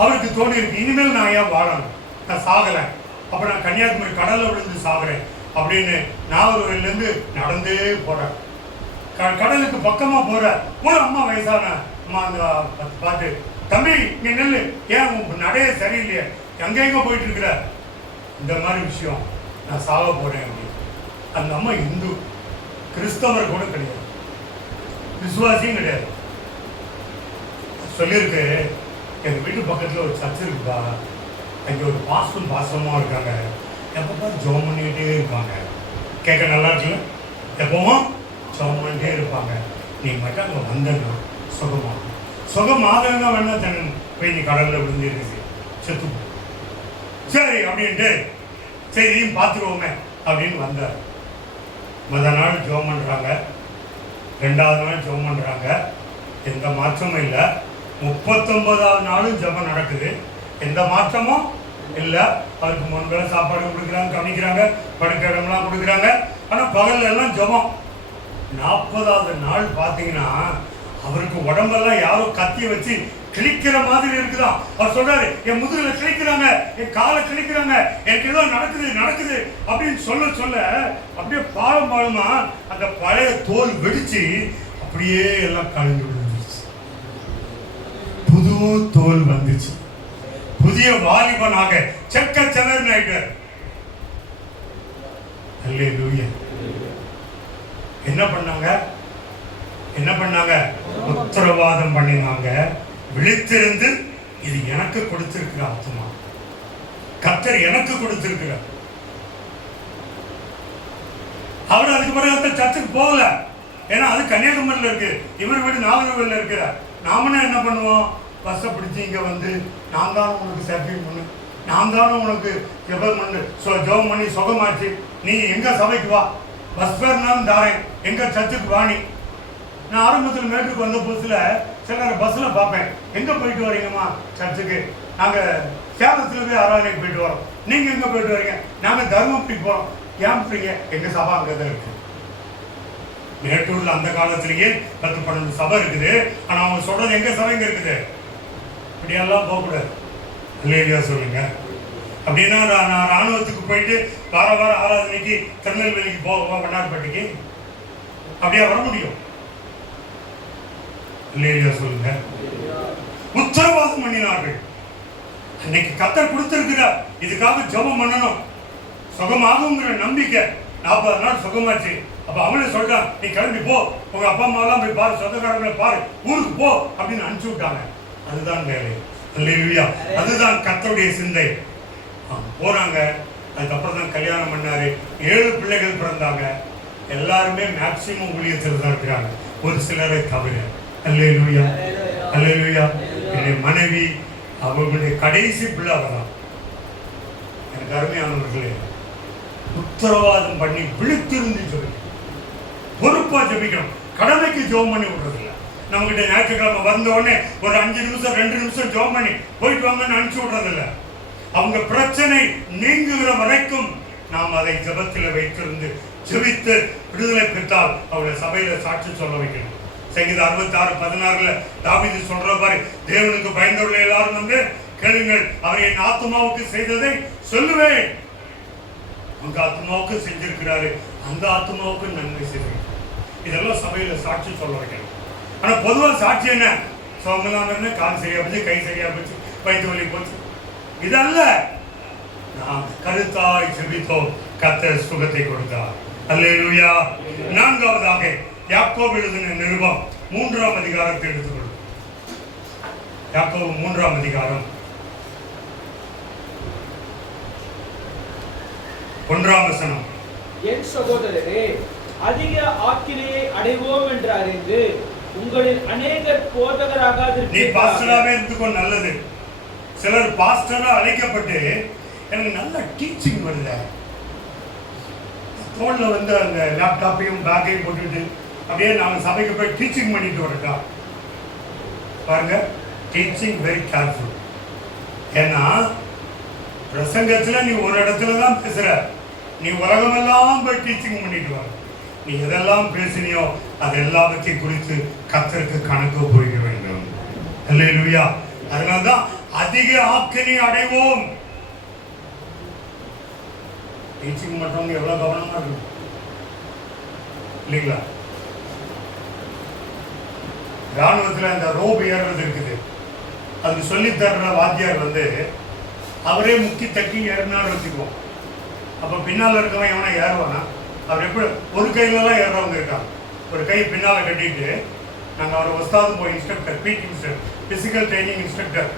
அவருக்கு தோணி இருக்கு, இனிமேல் நான் ஏன் வாழணும், நான் சாகலை, அப்ப நான் கன்னியாகுமரி கடல்ல விழுந்து சாகுறேன் அப்படின்னு நாகர்கோவிலிருந்து நடந்தே போறேன். கடலுக்கு பக்கமா போற ஒரு அம்மா, வயசான அம்மா, அந்த பார்த்து, தம்பி நீ நெல்லு, ஏன் நடைய சரியில்லையே, எங்க போயிட்டு இருக்கிற, இந்த மாதிரி விஷயம், நான் சாக போறேன் அப்படின்னு. அந்த அம்மா இந்து, கிறிஸ்தவர் கூட கிடையாது, விசுவாசியும் கிடையாது. சொல்லியிருக்கு, எங்க வீட்டு பக்கத்துல ஒரு சர்ச் இருக்குப்பா, அங்கே ஒரு பாஸ்டரும் பாஸ்டரமா இருக்காங்க, எப்ப ஜெபம் பண்ணிக்கிட்டே இருப்பாங்க, கேட்க நல்லா இருக்குல்ல? எப்பவும் ஜெபம் பண்ணிட்டே இருப்பாங்க. நீ மட்டும் அங்கே வந்தன்னா சுகமாகும். சுகமாகனா வேணா தன் போய் நீ கடலில் விழுந்துருக்கு செத்து போ. சரி அப்படின்ட்டு சரி இதையும் பார்த்துருவோமே அப்படின்னு வந்தார். முதல் நாள் ஜெபம் பண்ணுறாங்க, 2வது நாள் ஜெபம் பண்ணுறாங்க, எந்த மாற்றமும் இல்லை. 39வது நாளும் ஜெபம் நடக்குது, எந்த மாற்றமும் இல்லை. அவருக்கு 3 வேளை சாப்பாடு கொடுக்குறாங்க, கவனிக்கிறாங்க, படுக்க இடம்லாம் கொடுக்குறாங்க. ஆனால் பகல்ல எல்லாம் ஜெபம். 40வது நாள் பார்த்தீங்கன்னா அவருக்கு உடம்பெல்லாம் யாரோ கத்திய வச்சு கிழிக்கிற மாதிரி இருக்குதான். அவர் சொல்றாரு, என் முதுகுல கிழிக்கிறாங்க, என் காலை கிழிக்கிறாங்க, எனக்கு ஏதோ நடக்குது அப்படின்னு சொல்ல அப்படியே பாலமா அந்த பழைய தோல் வெடிச்சு அப்படியே எல்லாம் கலந்து விழுந்துச்சு. புது தோல் வந்துச்சு. புதிய வாலிபனாக செக்க செவர்னு ஆயிட்டார். அல்லேலூயா. என்ன பண்ணாங்க? உத்தரவாதம் பண்ணினாங்க. விழித்திருந்து இது எனக்கு கொடுத்திருக்கிற ஆத்மா, கர்த்தர் எனக்கு கொடுத்திருக்கிறார். அவர் அதுக்கு பிறகு அந்த சர்ச்சுக்கு போகல. ஏன்னா அது கன்னியாகுமரியில் இருக்கு, இவர் வீடு நாகர்கோவில்ல இருக்கிறார். நாமனா என்ன பண்ணுவோம்? பஸ்ஸை பிடிச்சி இங்கே வந்து நான் தானே உனக்கு சர்டிஃபிகேட் பண்ணு, நான் தானே உனக்கு ஜெபம் பண்ணி சுகமாச்சு, நீ எங்க சபைக்கு வா, பஸ் ஃபேர்னாலும் தாரேன், எங்க சர்ச்சுக்கு வாணி. நான் ஆரம்பத்தில் மேட்டுக்கு வந்த புதுசுல சிலர் பஸ்ல பார்ப்பேன், எங்க போயிட்டு வரீங்கம்மா சர்ச்சுக்கு? நாங்க சேலத்துல போய் ஆராதனைக்கு போயிட்டு வரோம். நீங்க எங்க போயிட்டு வரீங்க? நாங்க தர்மபுரிக்கு போறோம். ஏன் போறீங்க? எங்க சபை அங்கதான் இருக்கு. மேட்டூர்ல அந்த காலத்திலேயே 10-12 சபை இருக்குது. ஆனா அவங்க சொல்றது எங்க சபை எங்க இருக்குது? இப்படியெல்லாம் போகக்கூடாது. இல்லையா சொல்லுங்க. அப்படின்னா நான் ராணுவத்துக்கு போயிட்டு வார ஆராதனைக்கு திருநெல்வேலிக்கு போவோம், வண்ணார்பேட்டைக்கு, அப்படியே வர முடியும்? இல்லையா சொல்லுங்க. உத்தரவாதம் பண்ணினார்கள். அன்னைக்கு கர்த்தர் கொடுத்திருக்கிறார், இதுக்காக ஜெபம் பண்ணணும், சுகமாகுங்கிற நம்பிக்கை. 40 நாள் சுகமாச்சு. அப்ப அவங்களே சொல்றான், நீ கிளம்பி போ, உங்க அப்பா அம்மாலாம் போய் பாரு, சொந்தக்காரங்களை பாரு, ஊருக்கு போ அப்படின்னு அனுப்பிச்சு விட்டாங்க. அதுதான் வேலை. அல்லேலூயா. அதுதான் கர்த்தருடைய சிந்தை. போறாங்க. அதுக்கப்புறம் தான் கல்யாணம் பண்ணாரு. 7 பிள்ளைகள் பிறந்தாங்க. எல்லாருமே மேக்சிமம் ஊழியத்தில் தான் இருக்கிறாங்க, ஒரு சிலரை தவிர. அல்லேலூயா, அல்லேலூயா. என்னுடைய மனைவி அவர்களுடைய கடைசி பிள்ளை அவதான். எனக்கு அருமையானவர்களே, உத்தரவாதம் பண்ணி விழித்திருந்து ஜெபிக்கணும், பொறுப்பா ஜெபிக்கணும். கடமைக்கு ஜெபம் பண்ணி விடுறதில்ல. நம்ம கிட்ட ஞாயிற்றுக்கிழமை வந்த உடனே ஒரு 5 நிமிஷம் 2 நிமிஷம் ஜெபம் பண்ணி போயிட்டு வாங்கன்னு அனுப்பிச்சு விடுறதில்ல. அவங்க பிரச்சனை நீங்குகிற வரைக்கும் நாம் அதை ஜெபத்தில் வைத்திருந்து ஜெபித்து விடுதலை பெற்றால் அவருடைய சபையில சாட்சி சொல்ல வைக்கணும். சங்கீதம் 66:16 தாவீது சொல்ற பாரு, தேவனுக்கு பயந்தவர்கள் எல்லாரும் வந்து கேளுங்கள், அவர் என் ஆத்மாவுக்கு செய்ததை சொல்லுவேன். உங்க ஆத்மாவுக்கு செஞ்சிருக்கிறாரு, அந்த ஆத்மாவுக்கு நன்மை செய்வேன். இதெல்லாம் சபையில சாட்சி சொல்ல வைக்கணும். ஆனா பொதுவா சாட்சி என்ன? சோமலாம கால் சரியா போச்சு, கை சரியா போச்சு, வயிற்று வலி போச்சு, இதல்ல. நாம் கருத்தாய் ஜெபித்தோம், கர்த்தர் சுகத்தை கொடுத்தார். அல்லேலூயா. 4வதாக யாக்கோபு எழுதின நிருபம் 3ஆம் அதிகாரத்தை எடுத்துக்கொள்ளும். யாக்கோபு 3ஆம் அதிகாரம் 1ஆம் வசனம். என் சகோதரரே, அதிக ஆக்கினையை அடைவோம் என்று அறிந்து உங்களில் அநேகர் போதகராகாது. நீ பாஸ்டராகவே இருந்துக்கோ, நல்லது. சிலர் பாஸ்டரா அழைக்கப்பட்டு எனக்கு நல்ல டீச்சிங் வருது, தோல்ல வந்து அந்த லேப்டாப்பையும் பேக்கையும் போட்டுட்டு அப்படியே நாங்கள் சபைக்கு போய் டீச்சிங் பண்ணிட்டு வரட்டா பாருங்க. Teaching very careful. ஏன்னா பிரசங்கத்தில் நீ ஒரு இடத்துல தான் பேசுற, நீ உலகமெல்லாம் போய் டீச்சிங் பண்ணிட்டு வர. நீ எதெல்லாம் பேசினியோ அது எல்லாவற்றையும் குறித்து கர்த்தருக்கு கணக்கு போய்க்க வேண்டும். அல்லேலூயா. அதனால்தான் அதிக ஆக்கினை அடைவோம். டீச்சிங் மட்டும் எவ்வளவு கவனமா இருக்கும் இல்லைங்களா? ராணுவத்தில் அந்த ரோப் ஏறுறது இருக்குது, அது சொல்லி தர்ற வாத்தியார் வந்து அவரே முக்கி தட்டி ஏறினார் வச்சுக்குவோம். அப்போ பின்னால் இருக்கவன் எவனா ஏறுவானா? அவர் எப்படி ஒரு கையிலலாம் ஏறுறவங்க இருக்காங்க. ஒரு கை பின்னால் கட்டிட்டு, நாங்கள் அவர் ஒஸ்தாது போய் இன்ஸ்ட்ரக்டர், பிடி இன்ஸ்ட்ரக்டர், பிசிக்கல் ட்ரைனிங் இன்ஸ்ட்ரக்டர்,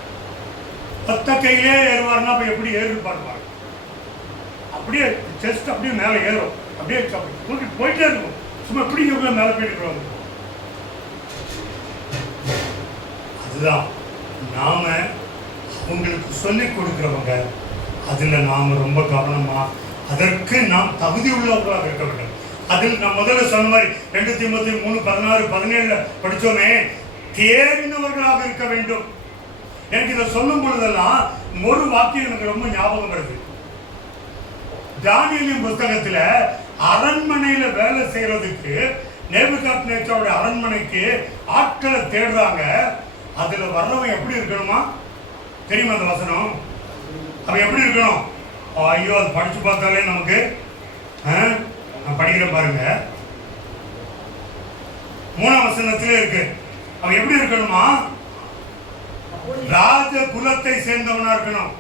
10 கையிலே ஏறுவார்னா அப்போ எப்படி ஏறு பார்ப்பாங்க. அப்படியே செஸ்ட் அப்படியே மேலே ஏறும். அப்படியே தூக்கிட்டு போயிட்டே இருக்கும். சும்மா பிடிக்கிறவங்க மேலே போயிட்டு. அதுதான் நாம அவங்களுக்கு சொல்லிக் கொடுக்கிறவங்க, அதில் நாம் ரொம்ப கவனமாக அதற்கு நாம் தகுதி உள்ளவர்களாக இருக்க வேண்டும். அதில் நான் முதல்ல சொன்ன மாதிரி 2 தீமோத்தேயு 3:16-17 படித்தோமே, தேறினவர்களாக இருக்க வேண்டும். எனக்கு இதை சொல்லும் பொழுதெல்லாம் ஒரு வாக்கியம் எனக்கு ரொம்ப ஞாபகம் வருது. தானியேலின் புத்தகத்துல அரண்மனையில வேலை செய்யறதுக்கு நேபுகாத்நேச்சாரோட அரண்மனைக்கு ஆட்களை தேடுறாங்க. அதுல வர்றவன் எப்படி இருக்கணுமா தெரியுமா? அந்த வசனம் அவன் எப்படி இருக்கணும்? ஐயோ, அது படிச்சு பார்த்தாலே நமக்கு நான் படிக்கிறேன் பாருங்க. 3ஆம் வசனத்திலே இருக்கு. அவன் எப்படி இருக்கணுமா? ராஜ குலத்தை சேர்ந்தவனா இருக்கணும்.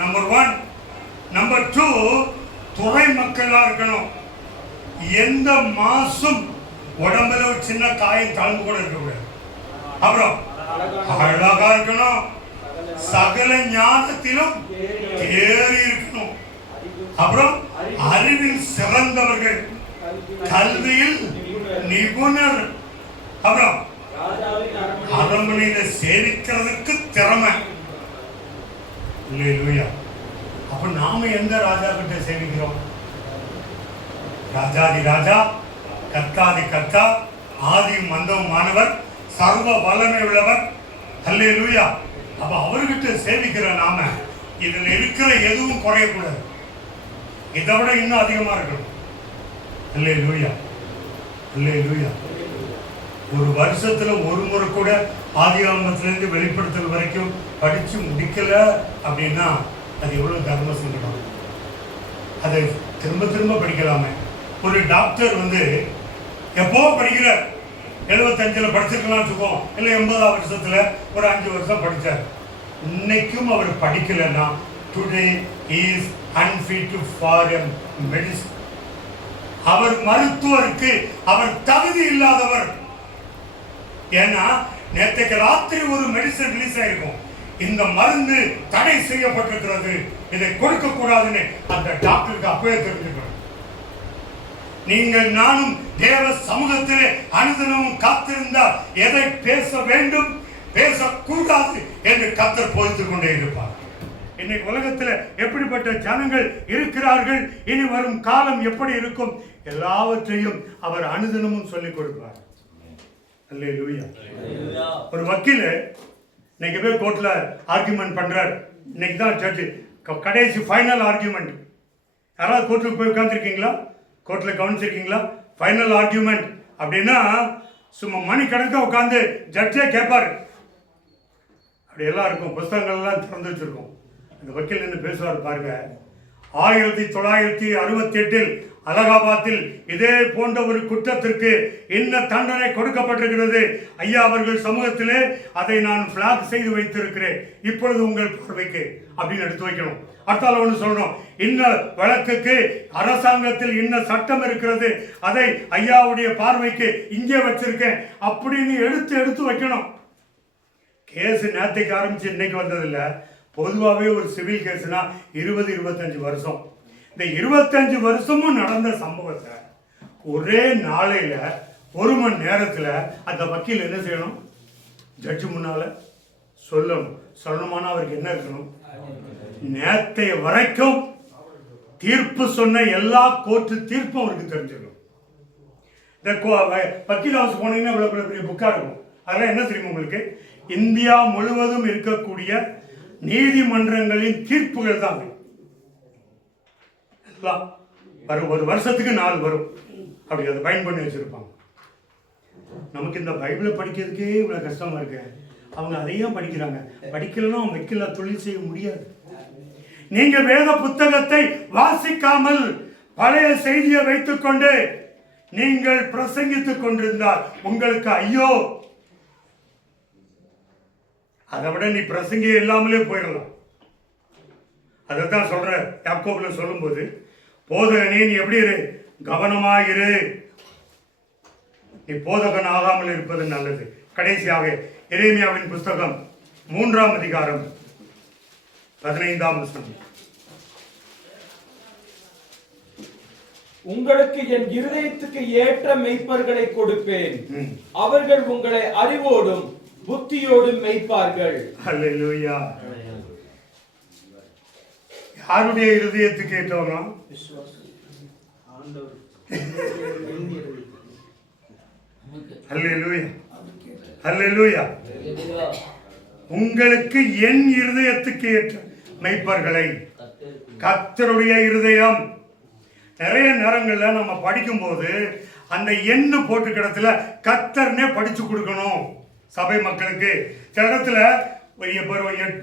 நம்பர் 1. நம்பர் 2, துறை மக்களா இருக்கணும். எந்த மாசும் உடம்புல ஒரு சின்ன காயம் தழும்பு கூட இருக்கக்கூடாது. அப்புறம் அழகா இருக்கணும். சகல ஞானத்திலும் தேறி இருக்கணும். அப்புறம் அறிவில் சிறந்தவர்கள், கல்வியில் நிபுணர். அப்புறம் அரண்மனையில சேவிக்கிறதுக்கு திறமை. இல்லையா? அப்ப நாம எந்த ராஜா கிட்ட சேவிக்கிறோம்? ராஜாதி ராஜா, கர்த்தாதி கர்த்தா, ஆதி மந்தமானவர், சர்வ வல்லமை உள்ளவர். அல்லேலூயா. அப்ப அவர்கிட்ட சேவிக்கிற நாம இதுல இருக்கிற எதுவும் குறையக்கூடாது. இதை விட இன்னும் அதிகமா இருக்கணும். அல்லேலூயா, அல்லேலூயா. ஒரு வருஷத்துல ஒரு முறை கூட ஆதியாகமத்திலிருந்து வெளிப்படுத்தல் வரைக்கும் படிச்சு முடிக்கல அப்படின்னா அது எவ்வளவு தர்ம சங்கடம். அதை திரும்ப திரும்ப படிக்கலாமே. ஒரு டாக்டர் எப்போ படிக்கிறார், 75 படிச்சிருக்கலாம் வச்சுக்கோம், இல்லை 80ஆம் வருஷத்துல ஒரு 5 வருஷம் படிச்சார். இன்னைக்கும் அவர் படிக்கலன்னா today is unfit for a medicine. அவர் மருத்துவருக்கு அவர் தகுதி இல்லாதவர். ஏன்னா நேற்றைக்கு ராத்திரி ஒரு மெடிசன் ரிலீஸ் ஆயிருக்கும், இந்த மருந்து தடை செய்யப்பட்டிருக்கிறது, இதை கொடுக்க கூடாதுன்னு அந்த டாக்டருக்கு அப்பவே தெரிஞ்சுக்கணும். நீங்கள் நானும் தேவ சமூகத்திலே அனுதினமும் காத்திருந்தால் எதை பேச வேண்டும், பேசக்கூடாது என்று கர்த்தர் போதித்துக் கொண்டே இருப்பார். இன்னைக்கு உலகத்தில் எப்படிப்பட்ட ஜனங்கள் இருக்கிறார்கள், இனி வரும் காலம் எப்படி இருக்கும், எல்லாவற்றையும் அவர் அனுதினமும் சொல்லிக் கொடுப்பார். அல்லேலூயா. ஒரு வக்கீல் இன்னைக்கு போய் கோர்ட்ல ஆர்கியூமெண்ட் பண்றார். இன்னைக்கு தான் ஜட்ஜ் கடைசி ஃபைனல் ஆர்கியூமெண்ட். யாராவது கோர்ட்டுக்கு போய் உட்காந்துருக்கீங்களா? கோர்ட்டில் கவனிச்சிருக்கீங்களா? ஃபைனல் ஆர்கியூமெண்ட் அப்படின்னா சும்மா மணிக்கணக்காக உட்காந்து ஜட்ஜே கேட்பாரு. அப்படி எல்லாம் இருக்கும், புஸ்தகங்கள்லாம் திறந்து வச்சிருக்கோம். அந்த வக்கீல் நின்று பேசுவார் பாருங்க. 1968 அலகாபாத்தில் இதே போன்ற ஒரு குற்றத்திற்கு என்ன தண்டனை கொடுக்கப்பட்டிருக்கிறது ஐயா அவர்கள் சமூகத்திலே, அதை நான் பிளாக் செய்து வைத்திருக்கிறேன், இப்பொழுது உங்கள் பார்வைக்கு அப்படின்னு எடுத்து வைக்கணும். அடுத்தால ஒன்று சொல்லணும், இன்ன வழக்குக்கு அரசாங்கத்தில் இன்ன சட்டம் இருக்கிறது, அதை ஐயாவுடைய பார்வைக்கு இங்கே வச்சிருக்கேன் அப்படின்னு எடுத்து வைக்கணும். கேஸ் நேற்றைக்கு ஆரம்பிச்சு இன்னைக்கு வந்ததில்லை. பொதுவாகவே ஒரு சிவில் கேஸ்னா 20-25 வருஷம். இந்த 25 வருஷமும் நடந்த சம்பவத்தை ஒரே நாளையில 1 மணி நேரத்தில் அந்த வக்கீல் என்ன செய்யணும்? ஜட்ஜு முன்னால சொல்லணுமானா அவருக்கு என்ன இருக்கணும்? நேற்றைய வரைக்கும் தீர்ப்பு சொன்ன எல்லா கோர்ட்டு தீர்ப்பும் அவருக்கு தெரிஞ்சிடும். இந்த வக்கீல் ஹவுஸ் போனீங்கன்னா இவ்வளவு பெரிய புக்கா இருக்கும். அதெல்லாம் என்ன தெரியும் உங்களுக்கு? இந்தியா முழுவதும் இருக்கக்கூடிய நீதிமன்றங்களின் தீர்ப்புகள் தான் வரும். ஒரு வருஷத்துக்கு 4 வரும். அப்படி அதை பயன் பண்ணி வச்சிருப்பாங்க. நமக்கு இந்த பைபிளை படிக்கிறதுக்கே இவ்வளவு கஷ்டமா இருக்கு. அவங்க அதையும் படிக்கிறாங்க. படிக்கலன்னா அவங்க வைக்கல தொழில் செய்ய முடியாது. நீங்க வேத புத்தகத்தை வாசிக்காமல் பழைய செய்தியை வைத்துக் கொண்டு நீங்கள் பிரசங்கித்துக் கொண்டிருந்தால் உங்களுக்கு ஐயோ. அதை விட நீ பிரசங்கி இல்லாமலே போயிடலாம். அதைத்தான் சொல்ற யாக்கோபுல சொல்லும் போது, போதகனே நீ எப்படி இரு, கவனமாயிரு, நீ போதகன் ஆகாமல் இருப்பது நல்லது. கடைசியாக எரேமியாவின் புஸ்தகம் 3ஆம் அதிகாரம் 15ஆம் வசனம். உங்களுக்கு என் இருதயத்துக்கு ஏற்ற மெய்ப்பர்களை கொடுப்பேன். ம். அவர்கள் உங்களை அறிவோடும் புத்தியோடும் மெய்ப்பார்கள். அல்லேலூயா. யாருடைய இருதயத்துக்கு ஏற்றவங்க? அல்லேலூயா, அல்லேலூயா. உங்களுக்கு என் இருதயத்துக்கு ஏற்ற மெய்ப்பர்களை, கர்த்தருடைய இருதயம். நிறைய நேரங்கள்ல நம்ம படிக்கும்போது அந்த எண்ணு போட்டு கிடத்துல கர்த்தர்னே படிச்சு கொடுக்கணும் சபை மக்களுக்கு. சில இடத்துல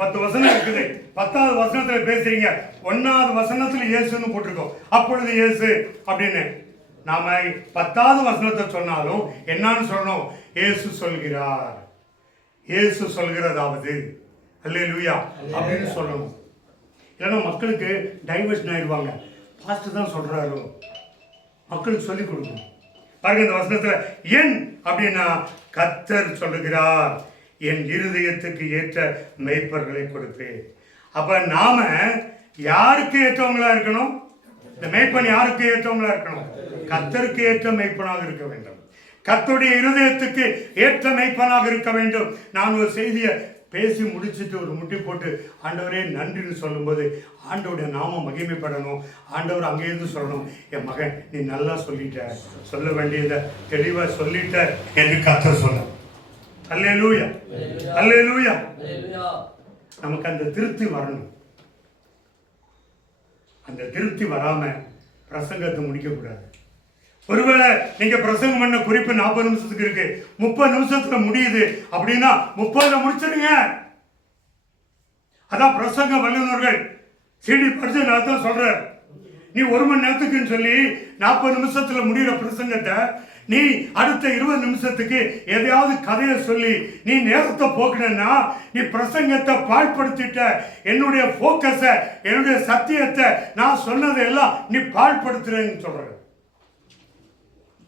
10 வசனம் இருக்குது, 10வது வசனத்துல பேசுறீங்க, 1வது வசனத்துல இயேசுன்னு போட்டிருக்கோம், அப்பொழுது இயேசு அப்படின்னு. நாம 10வது வசனத்தை சொன்னாலும் என்னன்னு சொல்லணும்? இயேசு சொல்கிறார், இயேசு சொல்கிறதாவது அல்லேலூயா அப்படின்னு சொல்லணும். இல்லைன்னா மக்களுக்கு டைவர்ஷன் ஆயிடுவாங்க. பாஸ்டர் தான் சொல்றாரு, மக்களுக்கு சொல்லிக் கொடுக்கணும். பாருங்க இந்த வசனத்துல என் அப்படின்னா கர்த்தர் சொல்லுகிறார், என் இருதயத்துக்கு ஏற்ற மெய்ப்பர்களை கொடுப்பேன். அப்ப நாம யாருக்கு ஏற்றவங்களா இருக்கணும்? இந்த மெய்ப்பன் யாருக்கு ஏற்றவங்களா இருக்கணும்? கர்த்தருக்கு ஏற்ற மெய்ப்பனாக இருக்க வேண்டும். கர்த்தருடைய இருதயத்துக்கு ஏற்ற மெய்ப்பனாக இருக்க வேண்டும். நான் ஒரு செய்தியை பேசி முடிச்சுட்டு ஒரு முட்டி போட்டு ஆண்டவரே நன்றின்னு சொல்லும்போது ஆண்டவருடைய நாமம் மகிமைப்படணும். ஆண்டவர் அங்கேயிருந்து சொல்லணும், என் மகன் நீ நல்லா சொல்லிட்ட, சொல்ல வேண்டியதை தெளிவா சொல்லிட்ட என்று கர்த்தர் சொல்ல. அல்லேலூயா, அல்லேலூயா. நமக்கு அந்த திருப்தி வரணும். அந்த திருப்தி வராம பிரசங்கத்தை முடிக்க கூடாது. ஒருவேளை நீங்க பிரசங்கம் பண்ண குறிப்பு 40 நிமிஷத்துக்கு இருக்கு, 30 நிமிஷத்துல முடியுது அப்படின்னா 30ல முடிச்சிருங்க. அதான் பிரசங்க வல்லுநர்கள் சிடி படிச்சு நான் தான் சொல்றேன். நீ 1 மணி நேரத்துக்குன்னு சொல்லி 40 நிமிஷத்துல முடிகிற பிரசங்கத்தை நீ அடுத்த 20 நிமிஷத்துக்கு எதையாவது கதையை சொல்லி நீ நேரத்தை போக்குனா நீ பிரசங்கத்தை பாழ்படுத்திட்ட. என்னுடைய போக்கஸ, என்னுடைய சத்தியத்தை, நான் சொன்னதெல்லாம் நீ பாழ்படுத்துறேன்னு சொல்ற.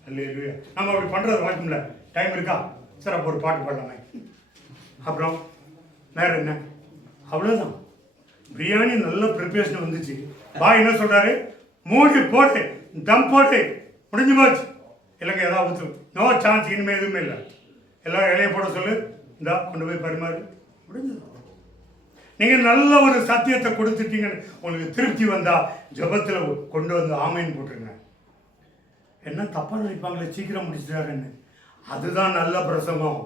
அல்லேலூயா. நம்ம அப்படி பண்றது வாய்ப்புல டைம் இருக்கா? சார் அப்போ ஒரு பாட்டு பாடலாமே. அப்புறம் வேற என்ன? அவ்வளவுதான். பிரியாணி நல்ல ப்ரிப்பரேஷன் வந்துச்சு. பாய் என்ன சொல்றாரு? மூடி போட்டு தம் போட்டு முடிஞ்சு போச்சு. இல்லைங்க ஏதாவது ஊற்று, நோ சான்ஸ், இனிமே எதுவுமே இல்லை, எல்லாரும் இலையை போட சொல்லு, இந்தா கொண்டு போய் பரிமாறு, முடிஞ்சது. நீங்க நல்ல ஒரு சத்தியத்தை கொடுத்துட்டீங்கன்னு உங்களுக்கு திருப்தி வந்தா ஜபத்துல கொண்டு வந்து ஆமைன்னு போட்டுருங்க. என்ன தப்பா நினைப்பாங்களே சீக்கிரம் முடிச்சிட்டாருன்னு. அதுதான் நல்ல பிரசங்கம்.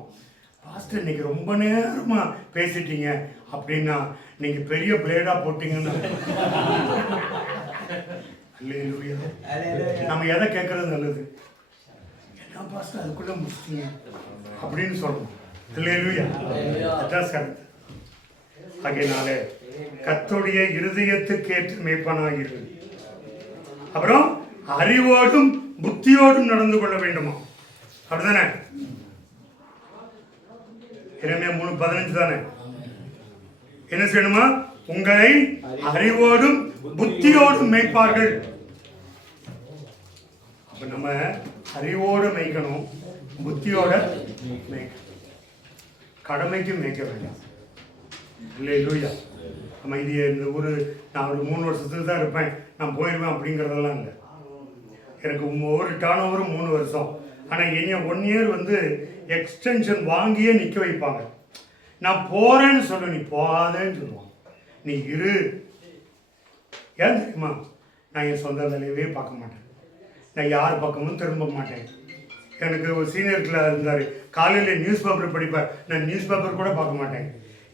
பாஸ்டர் இன்னைக்கு ரொம்ப நேரமா பேசிட்டீங்க அப்படின்னா நீங்க பெரிய பிளேடா போட்டீங்கன்னு. அல்லேலூயா. நம்ம எதை கேட்கறது நல்லது? என்ன பாஸ்டர் அதுக்குள்ள முடிச்சிட்டீங்க அப்படின்னு சொல்லணும். அல்லேலூயா. அதான் கருத்து. ஆகையினாலே கர்த்தருடைய இருதயத்துக்கு ஏற்ற மேய்ப்பனாகிறது. அப்புறம் அறிவோடும் புத்தியோடும் நடந்து கொள்ள வேண்டுமா? அப்படிதானே? எரேமியா 3:15 தானே? என்ன செய்யணுமா? உங்களை அறிவோடும் புத்தியோடும் மேய்ப்பார்கள். அப்ப நம்ம அறிவோடு மேய்க்கணும், புத்தியோட மேய்க்கணும். கடமைக்கு மேய்க்க வேண்டாம். அல்லேலூயா. நம்ம இது இந்த ஊர் நான் ஒரு 3 வருஷத்துக்கு தான் இருப்பேன், நான் போயிடுவேன் அப்படிங்கிறதெல்லாம் இல்லை. எனக்கு ஒரு டர்ன் ஓவர் 3 வருஷம். ஆனால் என்னைய 1 இயர் வந்து எக்ஸ்டென்ஷன் வாங்கியே நிற்க வைப்பாங்க. நான் போகிறேன்னு சொல்ல, நீ போகாதேன்னு சொல்லுவான். நீ இரு. ஏன் தெரியுமா? நான் என் சொந்த வேலையவே பார்க்க மாட்டேன், நான் யார் பக்கமும் திரும்ப மாட்டேன். எனக்கு ஒரு சீனியர்கில் இருந்தார், காலையில் நியூஸ் பேப்பர் படிப்பேன், நான் நியூஸ் பேப்பர் கூட பார்க்க மாட்டேன்.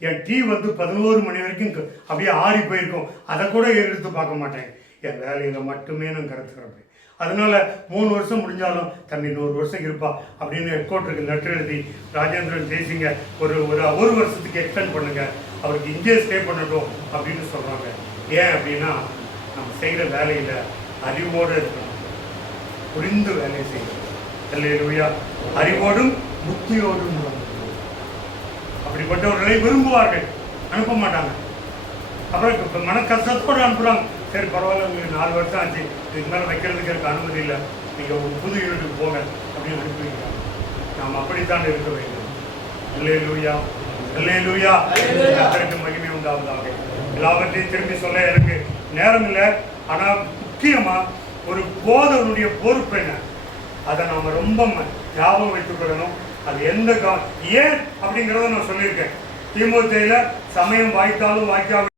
என் டீ வந்து 11 மணி வரைக்கும் அப்படியே ஆறி போயிருக்கும், அதை கூட எடுத்து பார்க்க மாட்டேன். என் வேலையில் மட்டுமே நான் கருத்துக்கிறப்பேன். அதனால 3 வருஷம் முடிஞ்சாலும் தம்பி 100 வருஷம் இருப்பா அப்படின்னு ஹெட்குவார்ட்டருக்கு லெட்டர் எழுதி ராஜேந்திரன் தேசிங்க ஒரு வருஷத்துக்கு எக்ஸ்டெண்ட் பண்ணுங்க, அவருக்கு இங்கே ஸ்டே பண்ணட்டும் அப்படின்னு சொல்கிறாங்க. ஏன் அப்படின்னா நம்ம செய்கிற வேலையில் அறிவோடு இருக்கணும், புரிந்து வேலையை செய்யணும். அல்லேலூயா. அறிவோடும் புத்தியோடும் அப்படிப்பட்டவர்களை விரும்புவார்கள், அனுப்ப மாட்டாங்க. அப்புறம் மன கஷ்டத்தோடு அனுப்புகிறாங்க. சரி பரவாயில்ல, உங்களுக்கு 4 வருஷம் ஆச்சு, இதுக்கு மேலே வைக்கிறதுக்கு எனக்கு அனுமதி இல்லை, நீங்கள் ஒரு புது யூனிட்டுக்கு போங்க அப்படின்னு அனுப்பிடுறாங்க. நாம் அப்படித்தான் இருக்க வேண்டும். அல்லேலூயா, அல்லேலூயா. கர்த்தருக்கு மகிமை உண்டாவதாக. எல்லாவற்றையும் திரும்பி சொல்ல எனக்கு நேரம் இல்லை. ஆனால் முக்கியமாக ஒரு போதவனுடைய பொறுப்பு என்ன, அதை நாம ரொம்ப ஞாபகம் வைத்துக்கொள்ளணும். அது எந்த ஏன் அப்படிங்கிறத நான் சொல்லியிருக்கேன். தீமோத்தேயுல சமயம் வாய்த்தாலும் வாய்க்காவிட்டாலும்